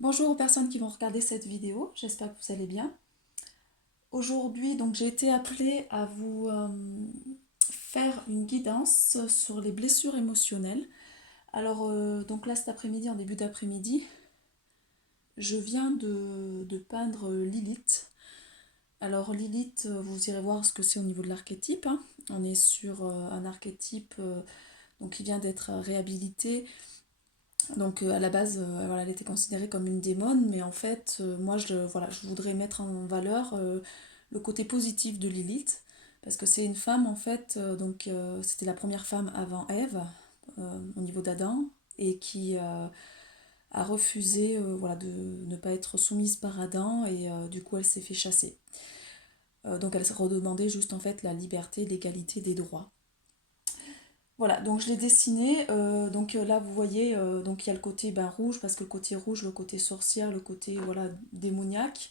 Bonjour aux personnes qui vont regarder cette vidéo, j'espère que vous allez bien. Aujourd'hui, donc j'ai été appelée à vous faire une guidance sur les blessures émotionnelles. Alors donc là cet après-midi, en début d'après-midi, je viens de peindre Lilith. Alors Lilith, vous irez voir ce que c'est au niveau de l'archétype, hein. On est sur un archétype donc qui vient d'être réhabilité. Donc à la base, voilà, elle était considérée comme une démone, mais en fait, moi, voilà, je voudrais mettre en valeur le côté positif de Lilith, parce que c'est une femme, en fait, c'était la première femme avant Ève, au niveau d'Adam, et qui a refusé voilà, de ne pas être soumise par Adam, et du coup, elle s'est fait chasser. Donc elle s'est redemandé juste, en fait, la liberté, l'égalité des droits. Voilà, donc je l'ai dessiné. Là, vous voyez, donc il y a le côté rouge, parce que le côté rouge, le côté sorcière, le côté voilà, démoniaque.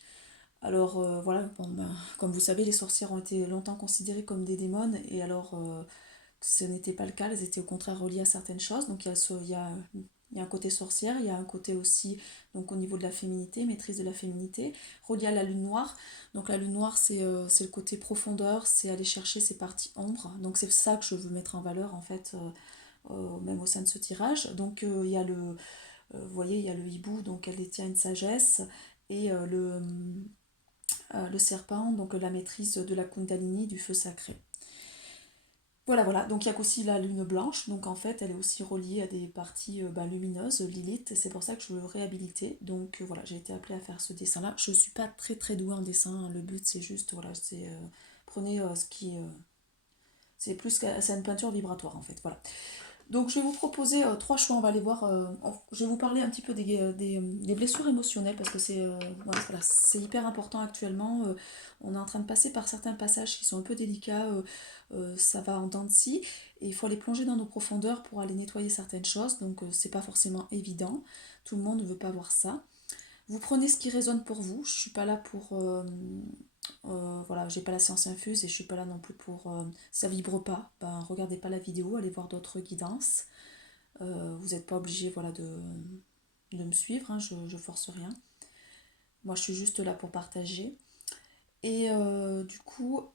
Alors voilà, bon, comme vous savez, les sorcières ont été longtemps considérées comme des démons, et alors ce n'était pas le cas, elles étaient au contraire reliées à certaines choses. Donc il y a un côté sorcière, il y a un côté aussi donc au niveau de la féminité, maîtrise de la féminité, relié à la lune noire. Donc la lune noire, c'est le côté profondeur, c'est aller chercher ces parties ombres. Donc c'est ça que je veux mettre en valeur en fait, même au sein de ce tirage. Donc il y a vous voyez, il y a le hibou, donc elle détient une sagesse, et le serpent, donc la maîtrise de la kundalini, du feu sacré. Voilà, voilà. Donc il y a aussi la lune blanche. Donc en fait, elle est aussi reliée à des parties lumineuses, Lilith. Et c'est pour ça que je veux réhabiliter. Donc voilà, j'ai été appelée à faire ce dessin-là. Je ne suis pas très très douée en dessin, hein. Le but c'est juste, voilà, c'est prenez ce qui, c'est plus que c'est une peinture vibratoire en fait. Voilà. Donc je vais vous proposer trois choix, on va aller voir, je vais vous parler un petit peu des blessures émotionnelles, parce que voilà, c'est hyper important actuellement. On est en train de passer par certains passages qui sont un peu délicats, ça va en dents de scie, et il faut aller plonger dans nos profondeurs pour aller nettoyer certaines choses, donc c'est pas forcément évident, tout le monde ne veut pas voir ça. Vous prenez ce qui résonne pour vous, je suis pas là pour... voilà, j'ai pas la science infuse, et je suis pas là non plus pour... si ça vibre pas, ben regardez pas la vidéo, allez voir d'autres guidances. Vous n'êtes pas obligé voilà, de me suivre, hein, je force rien. Moi, je suis juste là pour partager. Et du coup,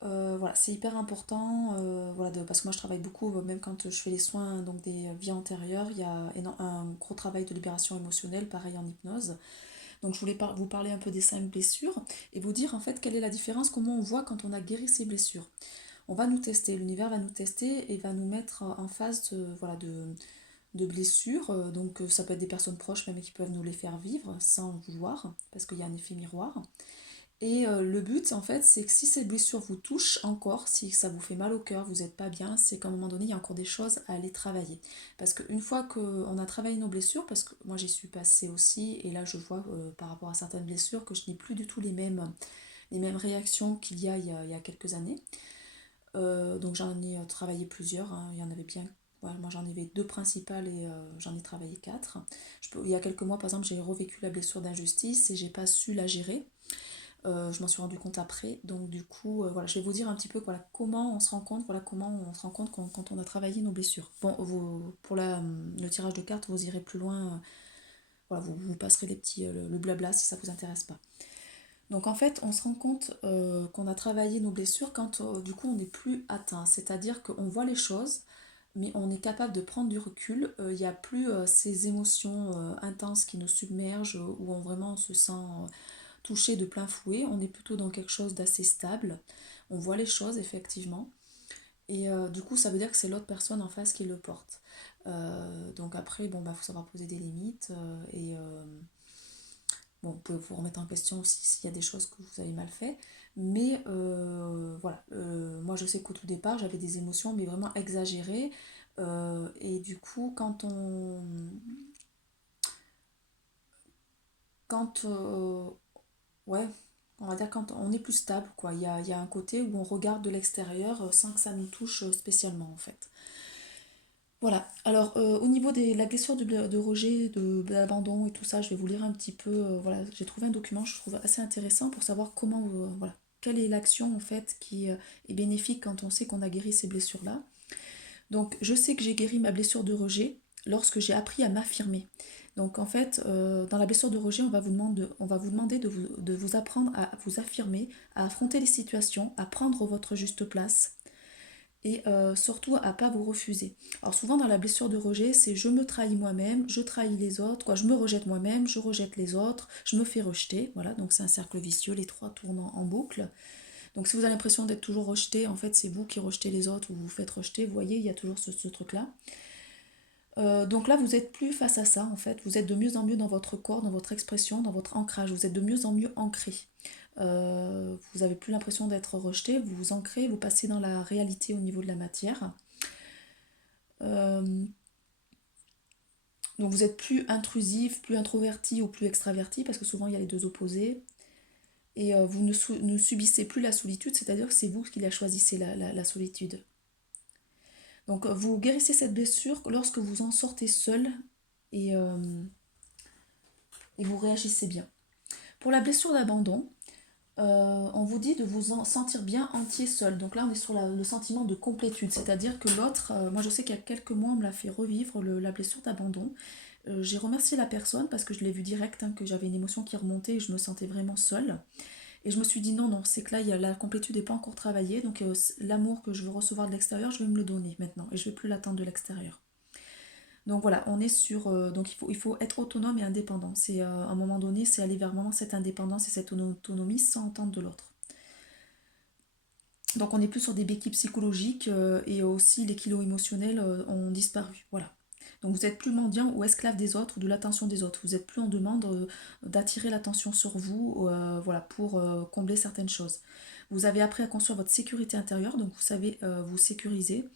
voilà, c'est hyper important, voilà, parce que moi je travaille beaucoup, même quand je fais les soins donc des vies antérieures, il y a un gros travail de libération émotionnelle, pareil en hypnose. Donc je voulais vous parler un peu des 5 blessures, et vous dire en fait quelle est la différence, comment on voit quand on a guéri ces blessures. On va nous tester, l'univers va nous tester et va nous mettre en face voilà, de blessures. Donc ça peut être des personnes proches même qui peuvent nous les faire vivre sans le vouloir, parce qu'il y a un effet miroir. Et le but en fait, c'est que si ces blessures vous touchent encore, si ça vous fait mal au cœur, vous n'êtes pas bien, c'est qu'à un moment donné, il y a encore des choses à aller travailler. Parce qu'une fois qu'on a travaillé nos blessures, parce que moi j'y suis passée aussi, et là je vois par rapport à certaines blessures que je n'ai plus du tout les mêmes réactions qu'il y a il y a quelques années. Donc j'en ai travaillé plusieurs, hein. Il y en avait bien. Ouais, moi j'en avais 2 principales, et j'en ai travaillé 4. Il y a quelques mois par exemple, j'ai revécu la blessure d'injustice et j'ai pas su la gérer. Je m'en suis rendu compte après. Donc du coup, voilà, je vais vous dire un petit peu voilà, comment on se rend compte, voilà, comment on se rend compte quand on a travaillé nos blessures. Bon, pour le tirage de cartes, vous irez plus loin. Voilà, vous passerez le blabla si ça vous intéresse pas. Donc en fait, on se rend compte qu'on a travaillé nos blessures quand du coup on n'est plus atteint. C'est-à-dire qu'on voit les choses, mais on est capable de prendre du recul. Il n'y a plus ces émotions intenses qui nous submergent, où on vraiment se sent touché de plein fouet. On est plutôt dans quelque chose d'assez stable. On voit les choses effectivement. Et du coup, ça veut dire que c'est l'autre personne en face qui le porte. Donc après, bon, faut savoir poser des limites, bon, vous pouvez vous remettre en question aussi s'il y a des choses que vous avez mal fait. Mais voilà, moi je sais qu'au tout départ, j'avais des émotions, mais vraiment exagérées. Et du coup, quand ouais, on va dire quand on est plus stable, quoi. Il y a un côté où on regarde de l'extérieur sans que ça nous touche spécialement, en fait. Voilà, alors au niveau de la blessure de rejet, d'abandon et tout ça, je vais vous lire un petit peu. Voilà, j'ai trouvé un document, je trouve assez intéressant pour savoir comment, voilà, quelle est l'action en fait qui est bénéfique quand on sait qu'on a guéri ces blessures-là. Donc, je sais que j'ai guéri ma blessure de rejet lorsque j'ai appris à m'affirmer. Donc en fait, dans la blessure de rejet, on va vous demander de vous apprendre à vous affirmer, à affronter les situations, à prendre votre juste place et surtout à pas vous refuser. Alors souvent dans la blessure de rejet, c'est je me trahis moi-même, je trahis les autres, quoi, je me rejette moi-même, je rejette les autres, je me fais rejeter, voilà, donc c'est un cercle vicieux, les trois tournent en boucle. Donc si vous avez l'impression d'être toujours rejeté, en fait c'est vous qui rejetez les autres ou vous vous faites rejeter, vous voyez, il y a toujours ce truc-là. Donc là, vous êtes plus face à ça, en fait. Vous êtes de mieux en mieux dans votre corps, dans votre expression, dans votre ancrage. Vous êtes de mieux en mieux ancré. Vous n'avez plus l'impression d'être rejeté. Vous vous ancrez, vous passez dans la réalité au niveau de la matière. Euh, donc vous êtes plus intrusif, plus introverti ou plus extraverti, parce que souvent il y a les deux opposés. Et vous ne subissez plus la solitude, c'est-à-dire que c'est vous qui la choisissez, la solitude. Donc vous guérissez cette blessure lorsque vous en sortez seul et, euh, et vous réagissez bien. Pour la blessure d'abandon, on vous dit de vous en sentir bien entier seul. Donc là, on est sur le sentiment de complétude, c'est-à-dire que l'autre, moi je sais qu'il y a quelques mois, on me l'a fait revivre, la blessure d'abandon. J'ai remercié la personne parce que je l'ai vu direct, hein, que j'avais une émotion qui remontait et je me sentais vraiment seule. Et je me suis dit non, non, c'est que là, la complétude n'est pas encore travaillée, donc l'amour que je veux recevoir de l'extérieur, je vais me le donner maintenant et je ne vais plus l'attendre de l'extérieur. Donc voilà, on est sur. Donc il faut être autonome et indépendant. C'est à un moment donné, c'est aller vers vraiment cette indépendance et cette autonomie sans entendre de l'autre. Donc on n'est plus sur des béquilles psychologiques et aussi les kilos émotionnels ont disparu. Voilà. Donc vous n'êtes plus mendiant ou esclave des autres ou de l'attention des autres. Vous n'êtes plus en demande d'attirer l'attention sur vous voilà, pour combler certaines choses. Vous avez appris à construire votre sécurité intérieure, donc vous savez vous sécuriser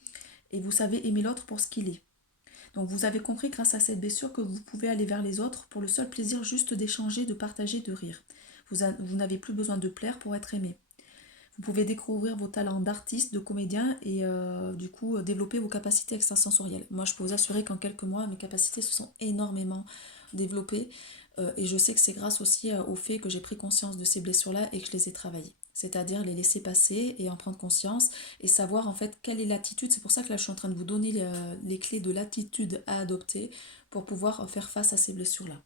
et vous savez aimer l'autre pour ce qu'il est. Donc vous avez compris grâce à cette blessure que vous pouvez aller vers les autres pour le seul plaisir juste d'échanger, de partager, de rire. Vous n'avez plus besoin de plaire pour être aimé. Vous pouvez découvrir vos talents d'artiste, de comédien et du coup développer vos capacités extrasensorielles. Moi je peux vous assurer qu'en quelques mois mes capacités se sont énormément développées et je sais que c'est grâce aussi au fait que j'ai pris conscience de ces blessures-là et que je les ai travaillées. C'est-à-dire les laisser passer et en prendre conscience et savoir en fait quelle est l'attitude. C'est pour ça que là je suis en train de vous donner les clés de l'attitude à adopter pour pouvoir faire face à ces blessures-là.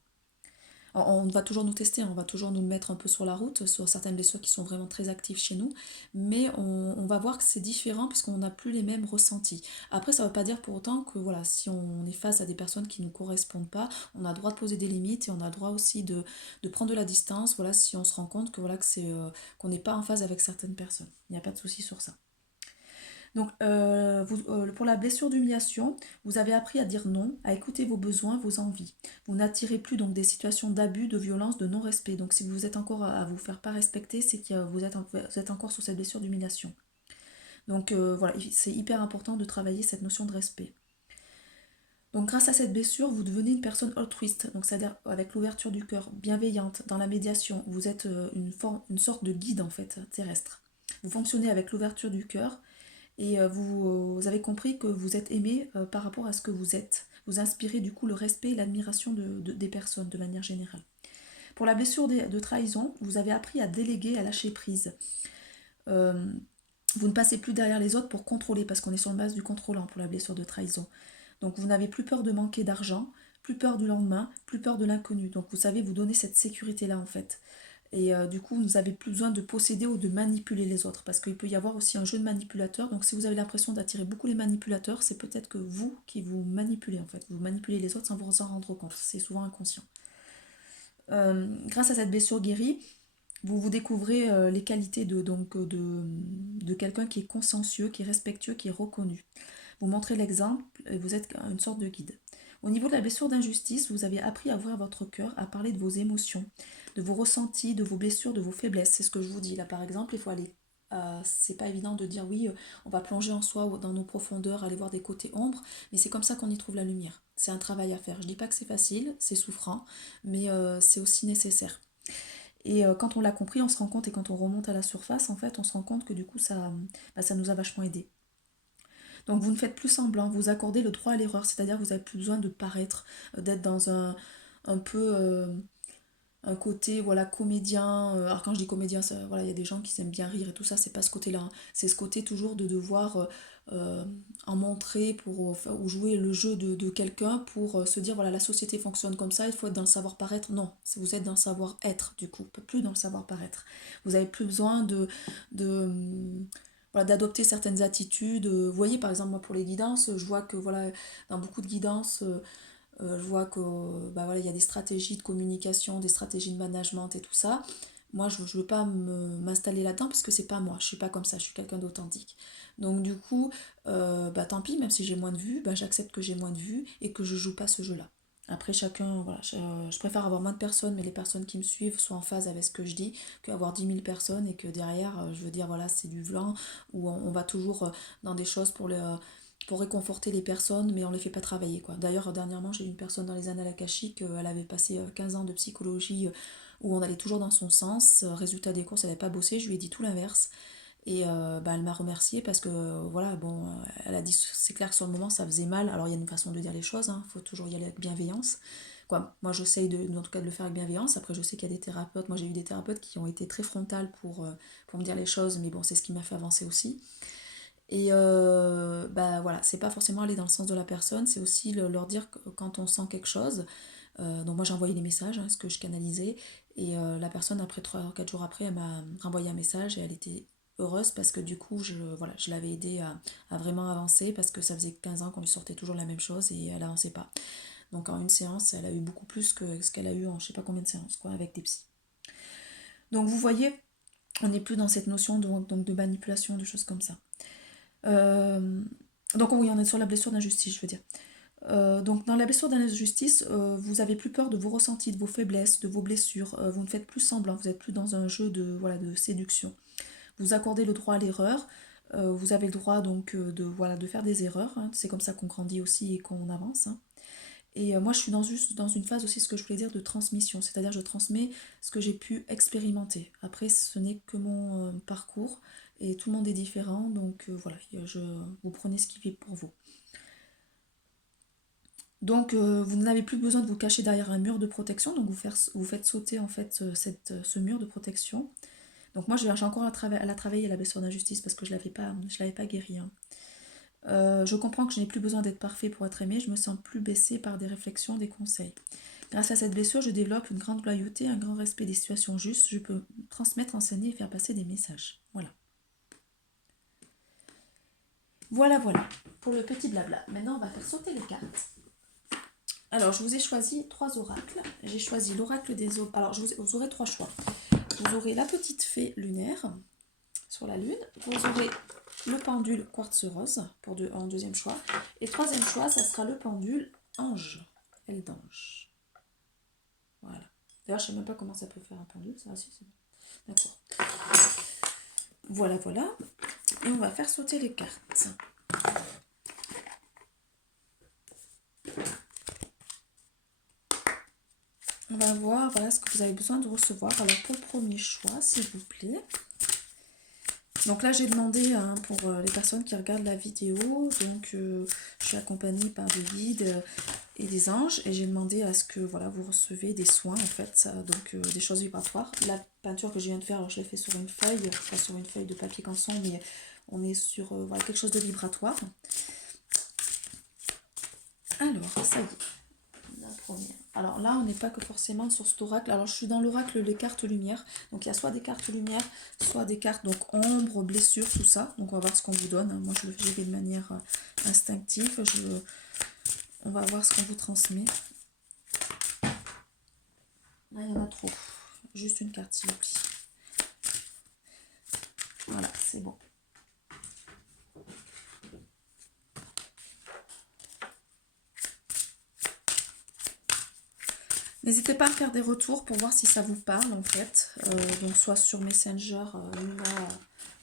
On va toujours nous tester, on va toujours nous mettre un peu sur la route, sur certaines blessures qui sont vraiment très actives chez nous, mais on va voir que c'est différent puisqu'on n'a plus les mêmes ressentis. Après, ça ne veut pas dire pour autant que voilà, si on est face à des personnes qui ne nous correspondent pas, on a le droit de poser des limites et on a le droit aussi de prendre de la distance, voilà, si on se rend compte que voilà, qu'on n'est pas en phase avec certaines personnes. Il n'y a pas de souci sur ça. Donc, pour la blessure d'humiliation, vous avez appris à dire non, à écouter vos besoins, vos envies. Vous n'attirez plus donc des situations d'abus, de violence, de non-respect. Donc, si vous êtes encore à vous faire pas respecter, c'est que vous êtes encore sur cette blessure d'humiliation. Donc, voilà, c'est hyper important de travailler cette notion de respect. Donc, grâce à cette blessure, vous devenez une personne altruiste, donc c'est-à-dire avec l'ouverture du cœur, bienveillante, dans la médiation. Vous êtes une sorte de guide en fait terrestre. Vous fonctionnez avec l'ouverture du cœur et vous avez compris que vous êtes aimé par rapport à ce que vous êtes. Vous inspirez du coup le respect et l'admiration des personnes de manière générale. Pour la blessure de trahison, vous avez appris à déléguer, à lâcher prise. Euh, vous ne passez plus derrière les autres pour contrôler, parce qu'on est sur le base du contrôlant pour la blessure de trahison. Donc vous n'avez plus peur de manquer d'argent, plus peur du lendemain, plus peur de l'inconnu. Donc vous savez vous donner cette sécurité-là en fait. Et du coup, vous n'avez plus besoin de posséder ou de manipuler les autres, parce qu'il peut y avoir aussi un jeu de manipulateur. Donc si vous avez l'impression d'attirer beaucoup les manipulateurs, c'est peut-être que vous qui vous manipulez en fait. Vous manipulez les autres sans vous en rendre compte. C'est souvent inconscient. Grâce à cette blessure guérie, vous vous découvrez les qualités de quelqu'un qui est consciencieux, qui est respectueux, qui est reconnu. Vous montrez l'exemple et vous êtes une sorte de guide. Au niveau de la blessure d'injustice, vous avez appris à ouvrir votre cœur, à parler de vos émotions, de vos ressentis, de vos blessures, de vos faiblesses. C'est ce que je vous dis là par exemple, il faut aller. C'est pas évident de dire oui, on va plonger en soi ou dans nos profondeurs, aller voir des côtés ombres, mais c'est comme ça qu'on y trouve la lumière. C'est un travail à faire. Je dis pas que c'est facile, c'est souffrant, mais c'est aussi nécessaire. Et quand on l'a compris, on se rend compte, et quand on remonte à la surface, en fait, on se rend compte que du coup, ça nous a vachement aidé. Donc vous ne faites plus semblant, vous accordez le droit à l'erreur, c'est-à-dire que vous n'avez plus besoin de paraître, d'être dans un peu un côté voilà comédien. Alors quand je dis comédien, voilà, il y a des gens qui aiment bien rire et tout ça, c'est pas ce côté-là, hein. C'est ce côté toujours de devoir en montrer ou jouer le jeu de quelqu'un pour se dire voilà la société fonctionne comme ça, il faut être dans le savoir-paraître. Non, vous êtes dans le savoir-être du coup, plus dans le savoir-paraître. Vous avez plus besoin de voilà, d'adopter certaines attitudes. Vous voyez par exemple moi pour les guidances, je vois que voilà dans beaucoup de guidances, je vois que bah, voilà, il y a des stratégies de communication, des stratégies de management et tout ça. Moi, je ne veux pas m'installer là-dedans parce que c'est pas moi. Je suis pas comme ça, je suis quelqu'un d'authentique. Donc du coup, bah, tant pis, même si j'ai moins de vues, bah, j'accepte que j'ai moins de vues et que je joue pas ce jeu-là. Après, chacun, voilà, je préfère avoir moins de personnes, mais les personnes qui me suivent soient en phase avec ce que je dis, qu'avoir 10 000 personnes et que derrière, je veux dire, voilà, c'est du blanc, où on va toujours dans des choses pour réconforter les personnes, mais on les fait pas travailler, quoi. D'ailleurs, dernièrement, j'ai eu une personne dans les annales akashiques, elle avait passé 15 ans de psychologie où on allait toujours dans son sens. Résultat des courses, elle n'avait pas bossé, je lui ai dit tout l'inverse. Et bah, elle m'a remerciée parce que voilà, bon, elle a dit c'est clair que sur le moment ça faisait mal. Alors il y a une façon de dire les choses, il faut toujours y aller avec bienveillance. Quoi, moi j'essaye en tout cas de le faire avec bienveillance. Après je sais qu'il y a des thérapeutes, moi j'ai eu des thérapeutes qui ont été très frontales pour me dire les choses, mais bon c'est ce qui m'a fait avancer aussi. Et bah voilà, c'est pas forcément aller dans le sens de la personne, c'est aussi leur dire que quand on sent quelque chose. Donc moi j'ai envoyé des messages, ce que je canalisais, et la personne après 3 ou 4 jours après, elle m'a renvoyé un message et elle était heureuse parce que du coup voilà, je l'avais aidée à vraiment avancer parce que ça faisait 15 ans qu'on lui sortait toujours la même chose et elle avançait pas. Donc en une séance, elle a eu beaucoup plus que ce qu'elle a eu en je sais pas combien de séances quoi, avec des psys. Donc vous voyez, on n'est plus dans cette notion donc de manipulation, de choses comme ça. Euh, donc oui, on est sur la blessure d'injustice, je veux dire. Donc dans la blessure d'injustice, vous avez plus peur de vos ressentis, de vos faiblesses, de vos blessures. Vous ne faites plus semblant, vous n'êtes plus dans un jeu voilà, de séduction. Vous accordez le droit à l'erreur. Vous avez le droit donc voilà, de faire des erreurs. C'est comme ça qu'on grandit aussi et qu'on avance. Et moi je suis juste dans une phase aussi, ce que je voulais dire, de transmission. C'est-à-dire je transmets ce que j'ai pu expérimenter. Après ce n'est que mon parcours et tout le monde est différent. Donc voilà, vous prenez ce qui fait pour vous. Donc vous n'avez plus besoin de vous cacher derrière un mur de protection, donc vous faites sauter en fait ce mur de protection. Donc moi j'ai encore à la travailler la blessure d'injustice parce que je l'avais pas guérie. Je comprends que je n'ai plus besoin d'être parfait pour être aimé, je me sens plus baissée par des réflexions, des conseils. Grâce à cette blessure, je développe une grande loyauté, un grand respect des situations justes, je peux transmettre, enseigner et faire passer des messages. Voilà. Voilà, voilà, pour le petit blabla. Maintenant on va faire sauter les cartes. Alors, je vous ai choisi 3 oracles. J'ai choisi l'oracle des eaux. Alors, vous aurez 3 choix. Vous aurez la petite fée lunaire sur la lune. Vous aurez le pendule quartz rose en deuxième choix. Et troisième choix, ça sera le pendule ange. Elle d'ange. Voilà. D'ailleurs, je ne sais même pas comment ça peut faire un pendule. Ça, si, c'est bon. D'accord. Voilà, voilà. Et on va faire sauter les cartes. On va voir voilà, ce que vous avez besoin de recevoir. Alors, pour le premier choix, s'il vous plaît. Donc là, j'ai demandé pour les personnes qui regardent la vidéo, donc je suis accompagnée par des guides et des anges, et j'ai demandé à ce que voilà, vous recevez des soins, en fait, donc des choses vibratoires. La peinture que je viens de faire, alors, je l'ai fait sur une feuille, pas sur une feuille de papier canson, mais on est sur voilà, quelque chose de vibratoire. Alors, ça y est, la première. Alors là, on n'est pas que forcément sur cet oracle. Alors je suis dans l'oracle les cartes lumière. Donc il y a soit des cartes lumière, soit des cartes donc ombre, blessure, tout ça. Donc on va voir ce qu'on vous donne. Moi je le fais de manière instinctive. On va voir ce qu'on vous transmet. Là il y en a trop. Juste une carte s'il vous plaît. Voilà, c'est bon. N'hésitez pas à faire des retours pour voir si ça vous parle en fait. Donc soit sur Messenger Luna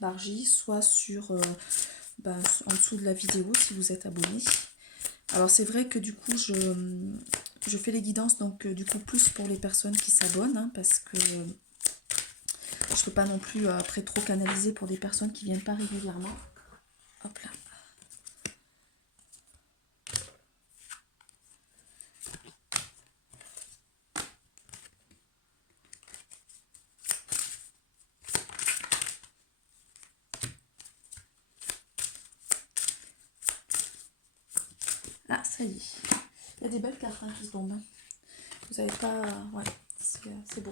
Bargy, soit sur en dessous de la vidéo si vous êtes abonné. Alors c'est vrai que du coup je fais les guidances donc du coup plus pour les personnes qui s'abonnent parce que je ne peux pas non plus après trop canaliser pour des personnes qui viennent pas régulièrement. Hop là. ça y est. Il y a des belles cartes qui se tombent. Vous n'avez pas... Ouais, c'est beau.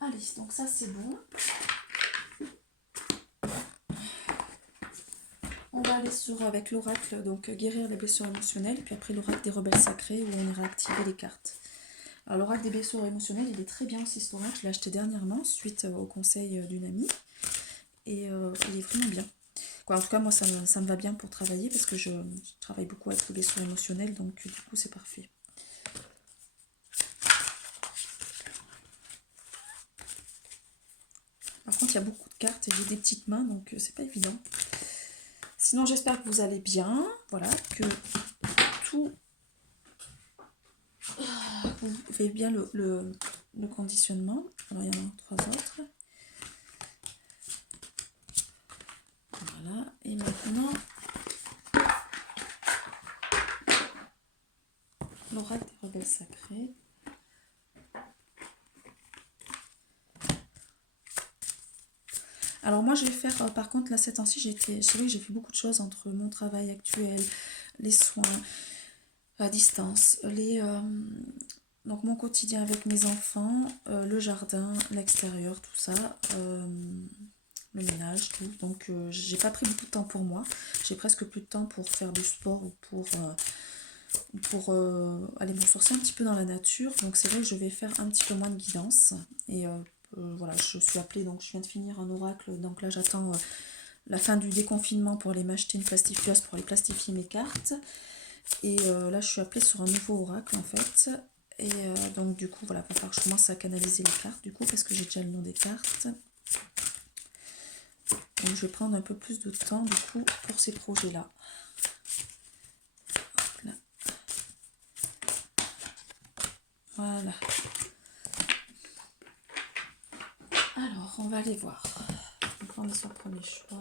Allez, donc ça c'est bon. On va aller avec l'oracle, donc guérir les blessures émotionnelles, puis après l'oracle des rebelles sacrés, où on ira activer les cartes. Alors l'oracle des blessures émotionnelles, il est très bien aussi, cet oracle, je l'ai acheté dernièrement, suite au conseil d'une amie, et il est vraiment bien. En tout cas, moi, ça me va bien pour travailler, parce que je travaille beaucoup avec les blessures émotionnelles, donc du coup, c'est parfait. Par contre, il y a beaucoup de cartes et j'ai des petites mains, donc c'est pas évident. Sinon, j'espère que vous allez bien. Voilà, que tout... Vous faites bien le conditionnement. Alors, il y en a 3 autres. Voilà, et maintenant... l'oracle des rebelles sacrés. Alors moi je vais faire, par contre là ces temps-ci, c'est vrai que j'ai fait beaucoup de choses entre mon travail actuel, les soins à distance, donc mon quotidien avec mes enfants, le jardin, l'extérieur, tout ça, le ménage, tout. Donc j'ai pas pris beaucoup de temps pour moi, j'ai presque plus de temps pour faire du sport ou pour aller me ressourcer un petit peu dans la nature. Donc c'est vrai que je vais faire un petit peu moins de guidance, et voilà, je suis appelée, donc je viens de finir un oracle, donc là j'attends la fin du déconfinement pour aller m'acheter une plastifieuse pour aller plastifier mes cartes, et là je suis appelée sur un nouveau oracle en fait, et donc du coup voilà, il va falloir que je commence à canaliser les cartes du coup, parce que j'ai déjà le nom des cartes, donc je vais prendre un peu plus de temps du coup pour ces projets là. Voilà. Alors, on va aller voir. Donc, on est sur le premier choix,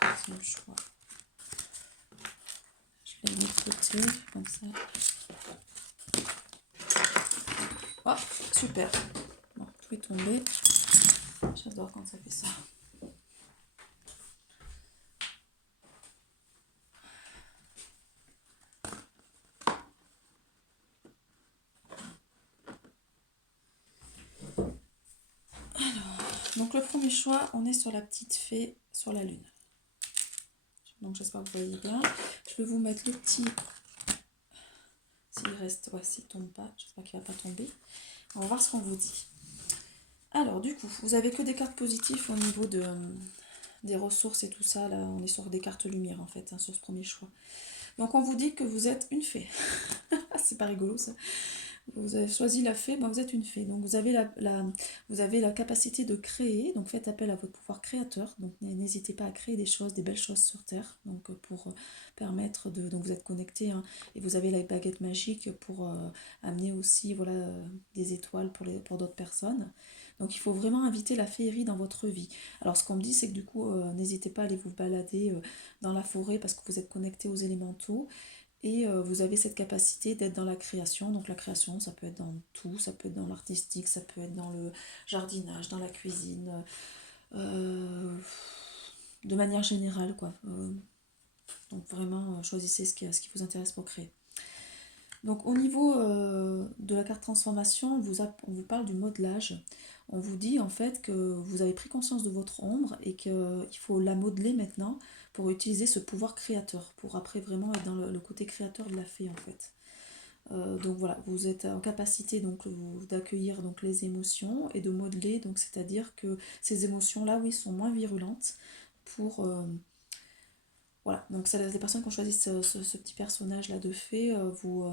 deuxième choix. Je l'ai mis de côté, comme ça. Oh, super. Bon, tout est tombé. J'adore quand ça fait ça. Donc le premier choix, on est sur la petite fée sur la lune. Donc j'espère que vous voyez bien. Je vais vous mettre le petit... S'il reste, ouais, s'il ne tombe pas, j'espère qu'il ne va pas tomber. On va voir ce qu'on vous dit. Alors du coup, vous avez que des cartes positives au niveau des ressources et tout ça. Là, on est sur des cartes lumière en fait, hein, sur ce premier choix. Donc on vous dit que vous êtes une fée. C'est pas rigolo ça. Vous avez choisi la fée, ben vous êtes une fée. Donc vous avez vous avez la capacité de créer, donc faites appel à votre pouvoir créateur. Donc n'hésitez pas à créer des choses, des belles choses sur Terre. Donc pour permettre de... Donc vous êtes connecté, hein, et vous avez la baguette magique pour amener aussi voilà, des étoiles pour d'autres personnes. Donc il faut vraiment inviter la féerie dans votre vie. Alors ce qu'on me dit, c'est que du coup, n'hésitez pas à aller vous balader dans la forêt, parce que vous êtes connecté aux élémentaux. Et vous avez cette capacité d'être dans la création. Donc la création, ça peut être dans tout, ça peut être dans l'artistique, ça peut être dans le jardinage, dans la cuisine, de manière générale, quoi. Donc vraiment, choisissez ce qui vous intéresse pour créer. Donc au niveau de la carte transformation, on vous parle du modelage. On vous dit en fait que vous avez pris conscience de votre ombre et qu'il faut la modeler maintenant pour utiliser ce pouvoir créateur, pour après vraiment être dans le côté créateur de la fée en fait. Donc voilà, vous êtes en capacité donc d'accueillir donc les émotions et de modeler, donc c'est-à-dire que ces émotions-là, oui, sont moins virulentes pour... voilà, donc c'est les personnes qui ont choisi ce petit personnage-là de fée, vous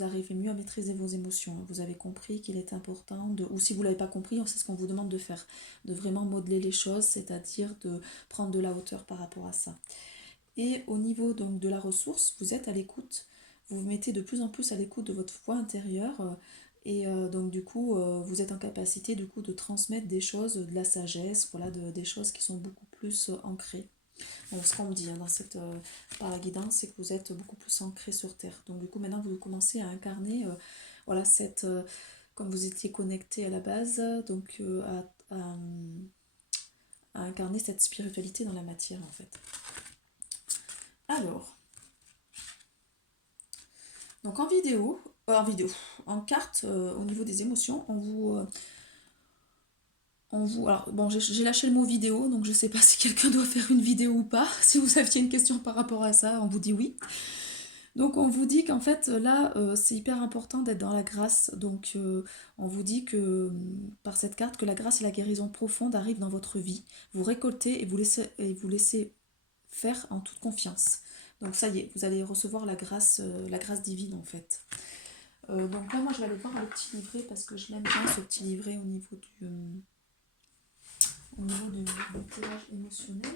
arrivez mieux à maîtriser vos émotions. Vous avez compris qu'il est important ou si vous ne l'avez pas compris, c'est ce qu'on vous demande de faire, de vraiment modeler les choses, c'est-à-dire de prendre de la hauteur par rapport à ça. Et au niveau donc de la ressource, vous êtes à l'écoute, vous vous mettez de plus en plus à l'écoute de votre voix intérieure, et donc du coup, vous êtes en capacité du coup de transmettre des choses, de la sagesse, voilà, des choses qui sont beaucoup plus ancrées. Donc, ce qu'on me dit, hein, par la guidance, c'est que vous êtes beaucoup plus ancré sur Terre. Donc du coup, maintenant, vous commencez à incarner voilà, comme vous étiez connecté à la base, donc à incarner cette spiritualité dans la matière, en fait. Alors, Donc en carte, au niveau des émotions, alors bon, j'ai lâché le mot vidéo, donc je sais pas si quelqu'un doit faire une vidéo ou pas. Si vous aviez une question par rapport à ça, on vous dit oui. Donc on vous dit qu'en fait là c'est hyper important d'être dans la grâce. Donc on vous dit que par cette carte que la grâce et la guérison profonde arrivent dans votre vie. Vous récoltez et vous laissez faire en toute confiance. Donc ça y est, vous allez recevoir la grâce divine en fait. Donc là moi je vais aller voir le petit livret parce que je l'aime bien ce petit livret au niveau du tirage émotionnel.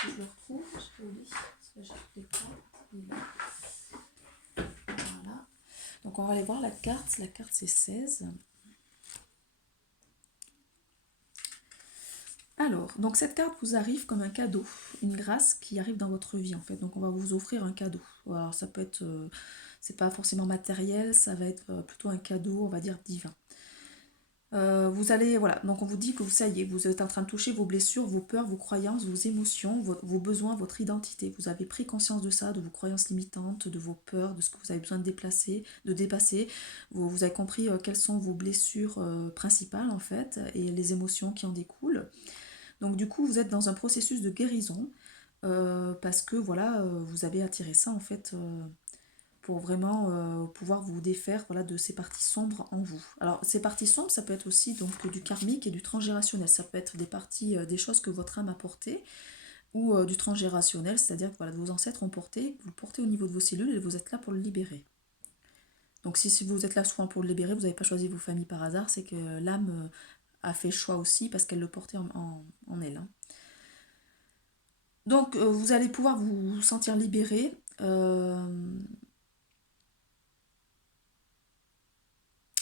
Si je le retrouve, je le lis. Parce que j'ai toutes les cartes. Et là. Voilà. Donc on va aller voir la carte. La carte c'est 16. Alors, donc cette carte vous arrive comme un cadeau, une grâce qui arrive dans votre vie en fait. Donc on va vous offrir un cadeau. Alors ça peut être, c'est pas forcément matériel, ça va être plutôt un cadeau, on va dire divin. Vous allez, voilà, donc on vous dit que ça y est, vous êtes en train de toucher vos blessures, vos peurs, vos croyances, vos émotions, vos besoins, votre identité. Vous avez pris conscience de ça, de vos croyances limitantes, de vos peurs, de ce que vous avez besoin de dépasser. Vous avez compris quelles sont vos blessures principales en fait et les émotions qui en découlent. Donc du coup, vous êtes dans un processus de guérison parce que voilà, vous avez attiré ça en fait pour vraiment pouvoir vous défaire voilà, de ces parties sombres en vous. Alors ces parties sombres, ça peut être aussi donc du karmique et du transgénérationnel. Ça peut être des parties, des choses que votre âme a portées ou du transgénérationnel, c'est-à-dire que voilà, vos ancêtres ont porté, vous le portez au niveau de vos cellules et vous êtes là pour le libérer. Donc si vous êtes là souvent pour le libérer, vous n'avez pas choisi vos familles par hasard, c'est que l'âme a fait le choix aussi parce qu'elle le portait en elle. Hein. Donc vous allez pouvoir vous sentir libéré.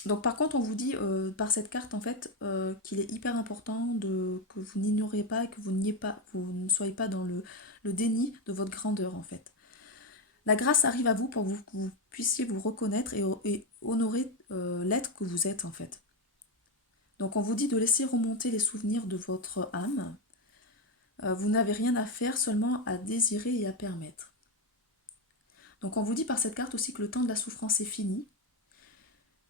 Donc par contre on vous dit par cette carte en fait qu'il est hyper important que vous n'ignorez pas et que vous ne soyez pas dans le déni de votre grandeur en fait. La grâce arrive à vous pour que vous puissiez vous reconnaître et honorer l'être que vous êtes en fait. Donc on vous dit de laisser remonter les souvenirs de votre âme. Vous n'avez rien à faire, seulement à désirer et à permettre. Donc on vous dit par cette carte aussi que le temps de la souffrance est fini,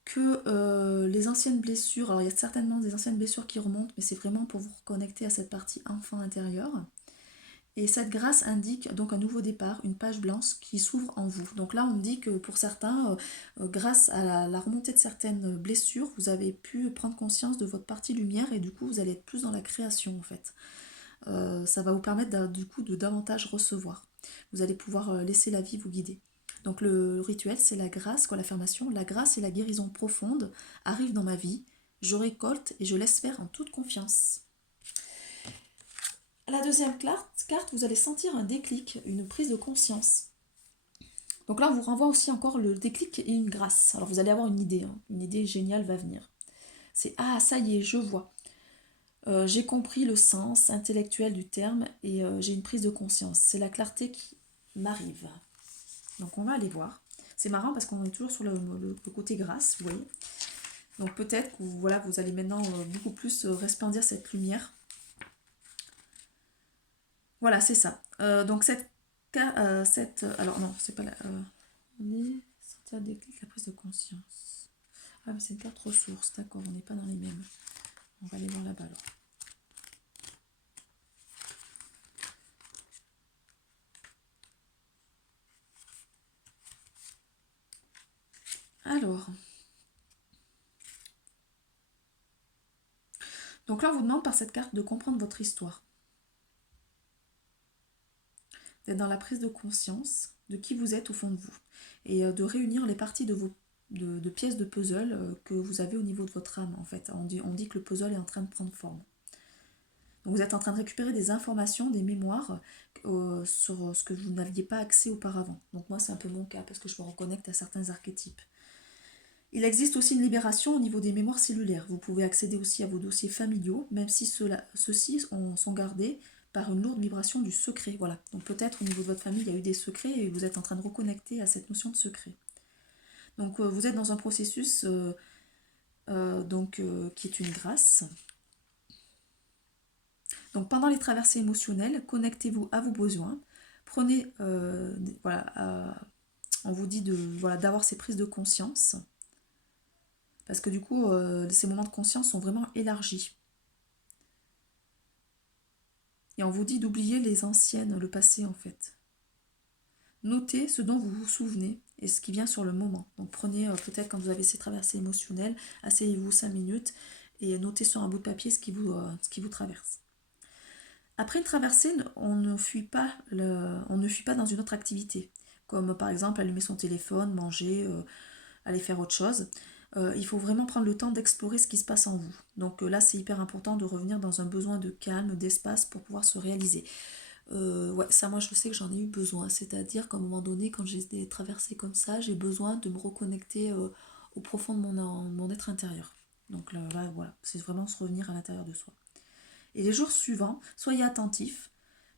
que les anciennes blessures, alors il y a certainement des anciennes blessures qui remontent, mais c'est vraiment pour vous reconnecter à cette partie enfant intérieure. Et cette grâce indique donc un nouveau départ, une page blanche qui s'ouvre en vous. Donc là, on dit que pour certains, grâce à la remontée de certaines blessures, vous avez pu prendre conscience de votre partie lumière et du coup, vous allez être plus dans la création en fait. Ça va vous permettre du coup de davantage recevoir. Vous allez pouvoir laisser la vie vous guider. Donc le rituel, c'est la grâce, quoi, l'affirmation. La grâce et la guérison profonde arrivent dans ma vie. Je récolte et je laisse faire en toute confiance. À la deuxième carte, vous allez sentir un déclic, une prise de conscience. Donc là, on vous renvoie aussi encore le déclic et une grâce. Alors vous allez avoir une idée, hein. Une idée géniale va venir. C'est ah, ça y est, je vois. J'ai compris le sens intellectuel du terme et j'ai une prise de conscience. C'est la clarté qui m'arrive. Donc on va aller voir. C'est marrant parce qu'on est toujours sur le côté grâce, vous voyez. Donc peut-être que voilà, vous allez maintenant beaucoup plus resplendir cette lumière. Voilà, c'est ça. Donc alors non, c'est pas la... on est sortir des clics, la prise de conscience. Ah mais c'est une carte ressources, d'accord, on n'est pas dans les mêmes. On va aller voir là-bas alors. Alors, donc là on vous demande par cette carte de comprendre votre histoire. D'être dans la prise de conscience de qui vous êtes au fond de vous. Et de réunir les parties de pièces de puzzle que vous avez au niveau de votre âme en fait. On dit que le puzzle est en train de prendre forme. Donc vous êtes en train de récupérer des informations, des mémoires sur ce que vous n'aviez pas accès auparavant. Donc moi c'est un peu mon cas parce que je me reconnecte à certains archétypes. Il existe aussi une libération au niveau des mémoires cellulaires. Vous pouvez accéder aussi à vos dossiers familiaux, même si ceux-ci sont gardés par une lourde vibration du secret. Voilà. Donc peut-être au niveau de votre famille, il y a eu des secrets et vous êtes en train de reconnecter à cette notion de secret. Donc vous êtes dans un processus qui est une grâce. Donc pendant les traversées émotionnelles, connectez-vous à vos besoins. Prenez On vous dit de voilà, d'avoir ces prises de conscience. Parce que du coup, ces moments de conscience sont vraiment élargis. Et on vous dit d'oublier les anciennes, le passé en fait. Notez ce dont vous vous souvenez et ce qui vient sur le moment. Donc prenez peut-être quand vous avez ces traversées émotionnelles, asseyez-vous 5 minutes et notez sur un bout de papier ce qui vous traverse. Après une traversée, on ne fuit pas dans une autre activité, comme par exemple allumer son téléphone, manger, aller faire autre chose. Il faut vraiment prendre le temps d'explorer ce qui se passe en vous. Donc là, c'est hyper important de revenir dans un besoin de calme, d'espace pour pouvoir se réaliser. Ouais, ça moi je sais que j'en ai eu besoin, c'est-à-dire qu'à un moment donné, quand j'ai des traversées comme ça, j'ai besoin de me reconnecter au profond de mon être intérieur. Donc là, voilà, c'est vraiment se revenir à l'intérieur de soi. Et les jours suivants, soyez attentifs,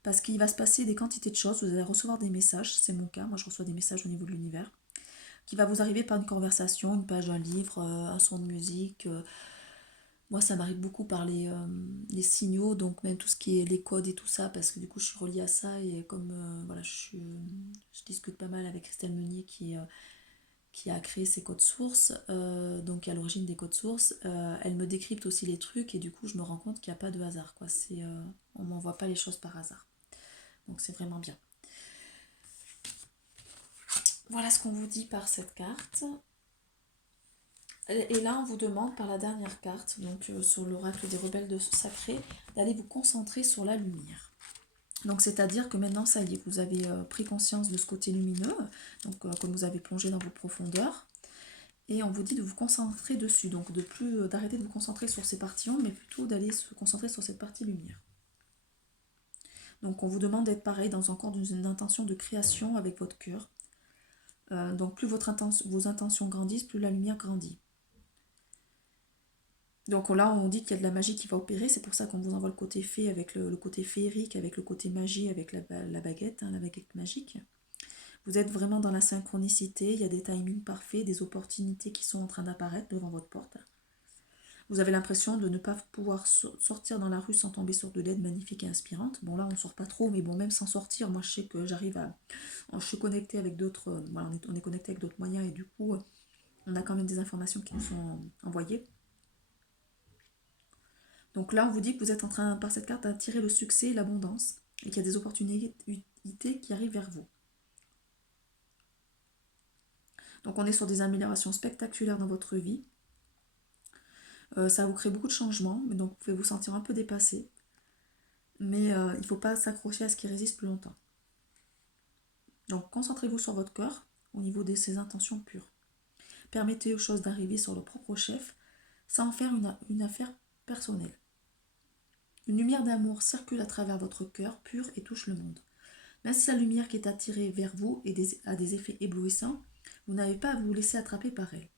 parce qu'il va se passer des quantités de choses, vous allez recevoir des messages, c'est mon cas, moi je reçois des messages au niveau de l'univers, qui va vous arriver par une conversation, une page d'un livre, un son de musique. Moi, ça m'arrive beaucoup par les signaux, donc même tout ce qui est les codes et tout ça, parce que du coup, je suis reliée à ça. Et comme voilà, je discute pas mal avec Christelle Meunier qui a créé ces codes sources, donc à l'origine des codes sources, elle me décrypte aussi les trucs et du coup, je me rends compte qu'il n'y a pas de hasard, quoi. On m'envoie pas les choses par hasard. Donc, c'est vraiment bien. Voilà ce qu'on vous dit par cette carte. Et là, on vous demande par la dernière carte, donc sur l'oracle des rebelles de sacré, d'aller vous concentrer sur la lumière. Donc c'est-à-dire que maintenant, ça y est, vous avez pris conscience de ce côté lumineux, donc comme vous avez plongé dans vos profondeurs, et on vous dit de vous concentrer dessus, donc d'arrêter de vous concentrer sur ces parties ombres, mais plutôt d'aller se concentrer sur cette partie lumière. Donc on vous demande d'être pareil dans encore une intention de création avec votre cœur. Donc plus vos intentions grandissent, plus la lumière grandit. Donc là, on dit qu'il y a de la magie qui va opérer, c'est pour ça qu'on vous envoie le côté fée avec le côté féerique, avec le côté magie, avec la baguette, la baguette magique. Vous êtes vraiment dans la synchronicité, il y a des timings parfaits, des opportunités qui sont en train d'apparaître devant votre porte. Vous avez l'impression de ne pas pouvoir sortir dans la rue sans tomber sur de l'aide magnifique et inspirante. Bon là, on ne sort pas trop, mais bon, même sans sortir, moi je sais que je suis connectée avec d'autres, voilà, on est connecté avec d'autres moyens et du coup, on a quand même des informations qui nous sont envoyées. Donc là, on vous dit que vous êtes en train, par cette carte, d'attirer le succès et l'abondance, et qu'il y a des opportunités qui arrivent vers vous. Donc on est sur des améliorations spectaculaires dans votre vie. Ça vous crée beaucoup de changements, donc vous pouvez vous sentir un peu dépassé. Mais il ne faut pas s'accrocher à ce qui résiste plus longtemps. Donc concentrez-vous sur votre cœur, au niveau de ses intentions pures. Permettez aux choses d'arriver sur leur propre chef, sans en faire une affaire personnelle. Une lumière d'amour circule à travers votre cœur pur et touche le monde. Même si la lumière qui est attirée vers vous a des effets éblouissants, vous n'avez pas à vous laisser attraper par elle.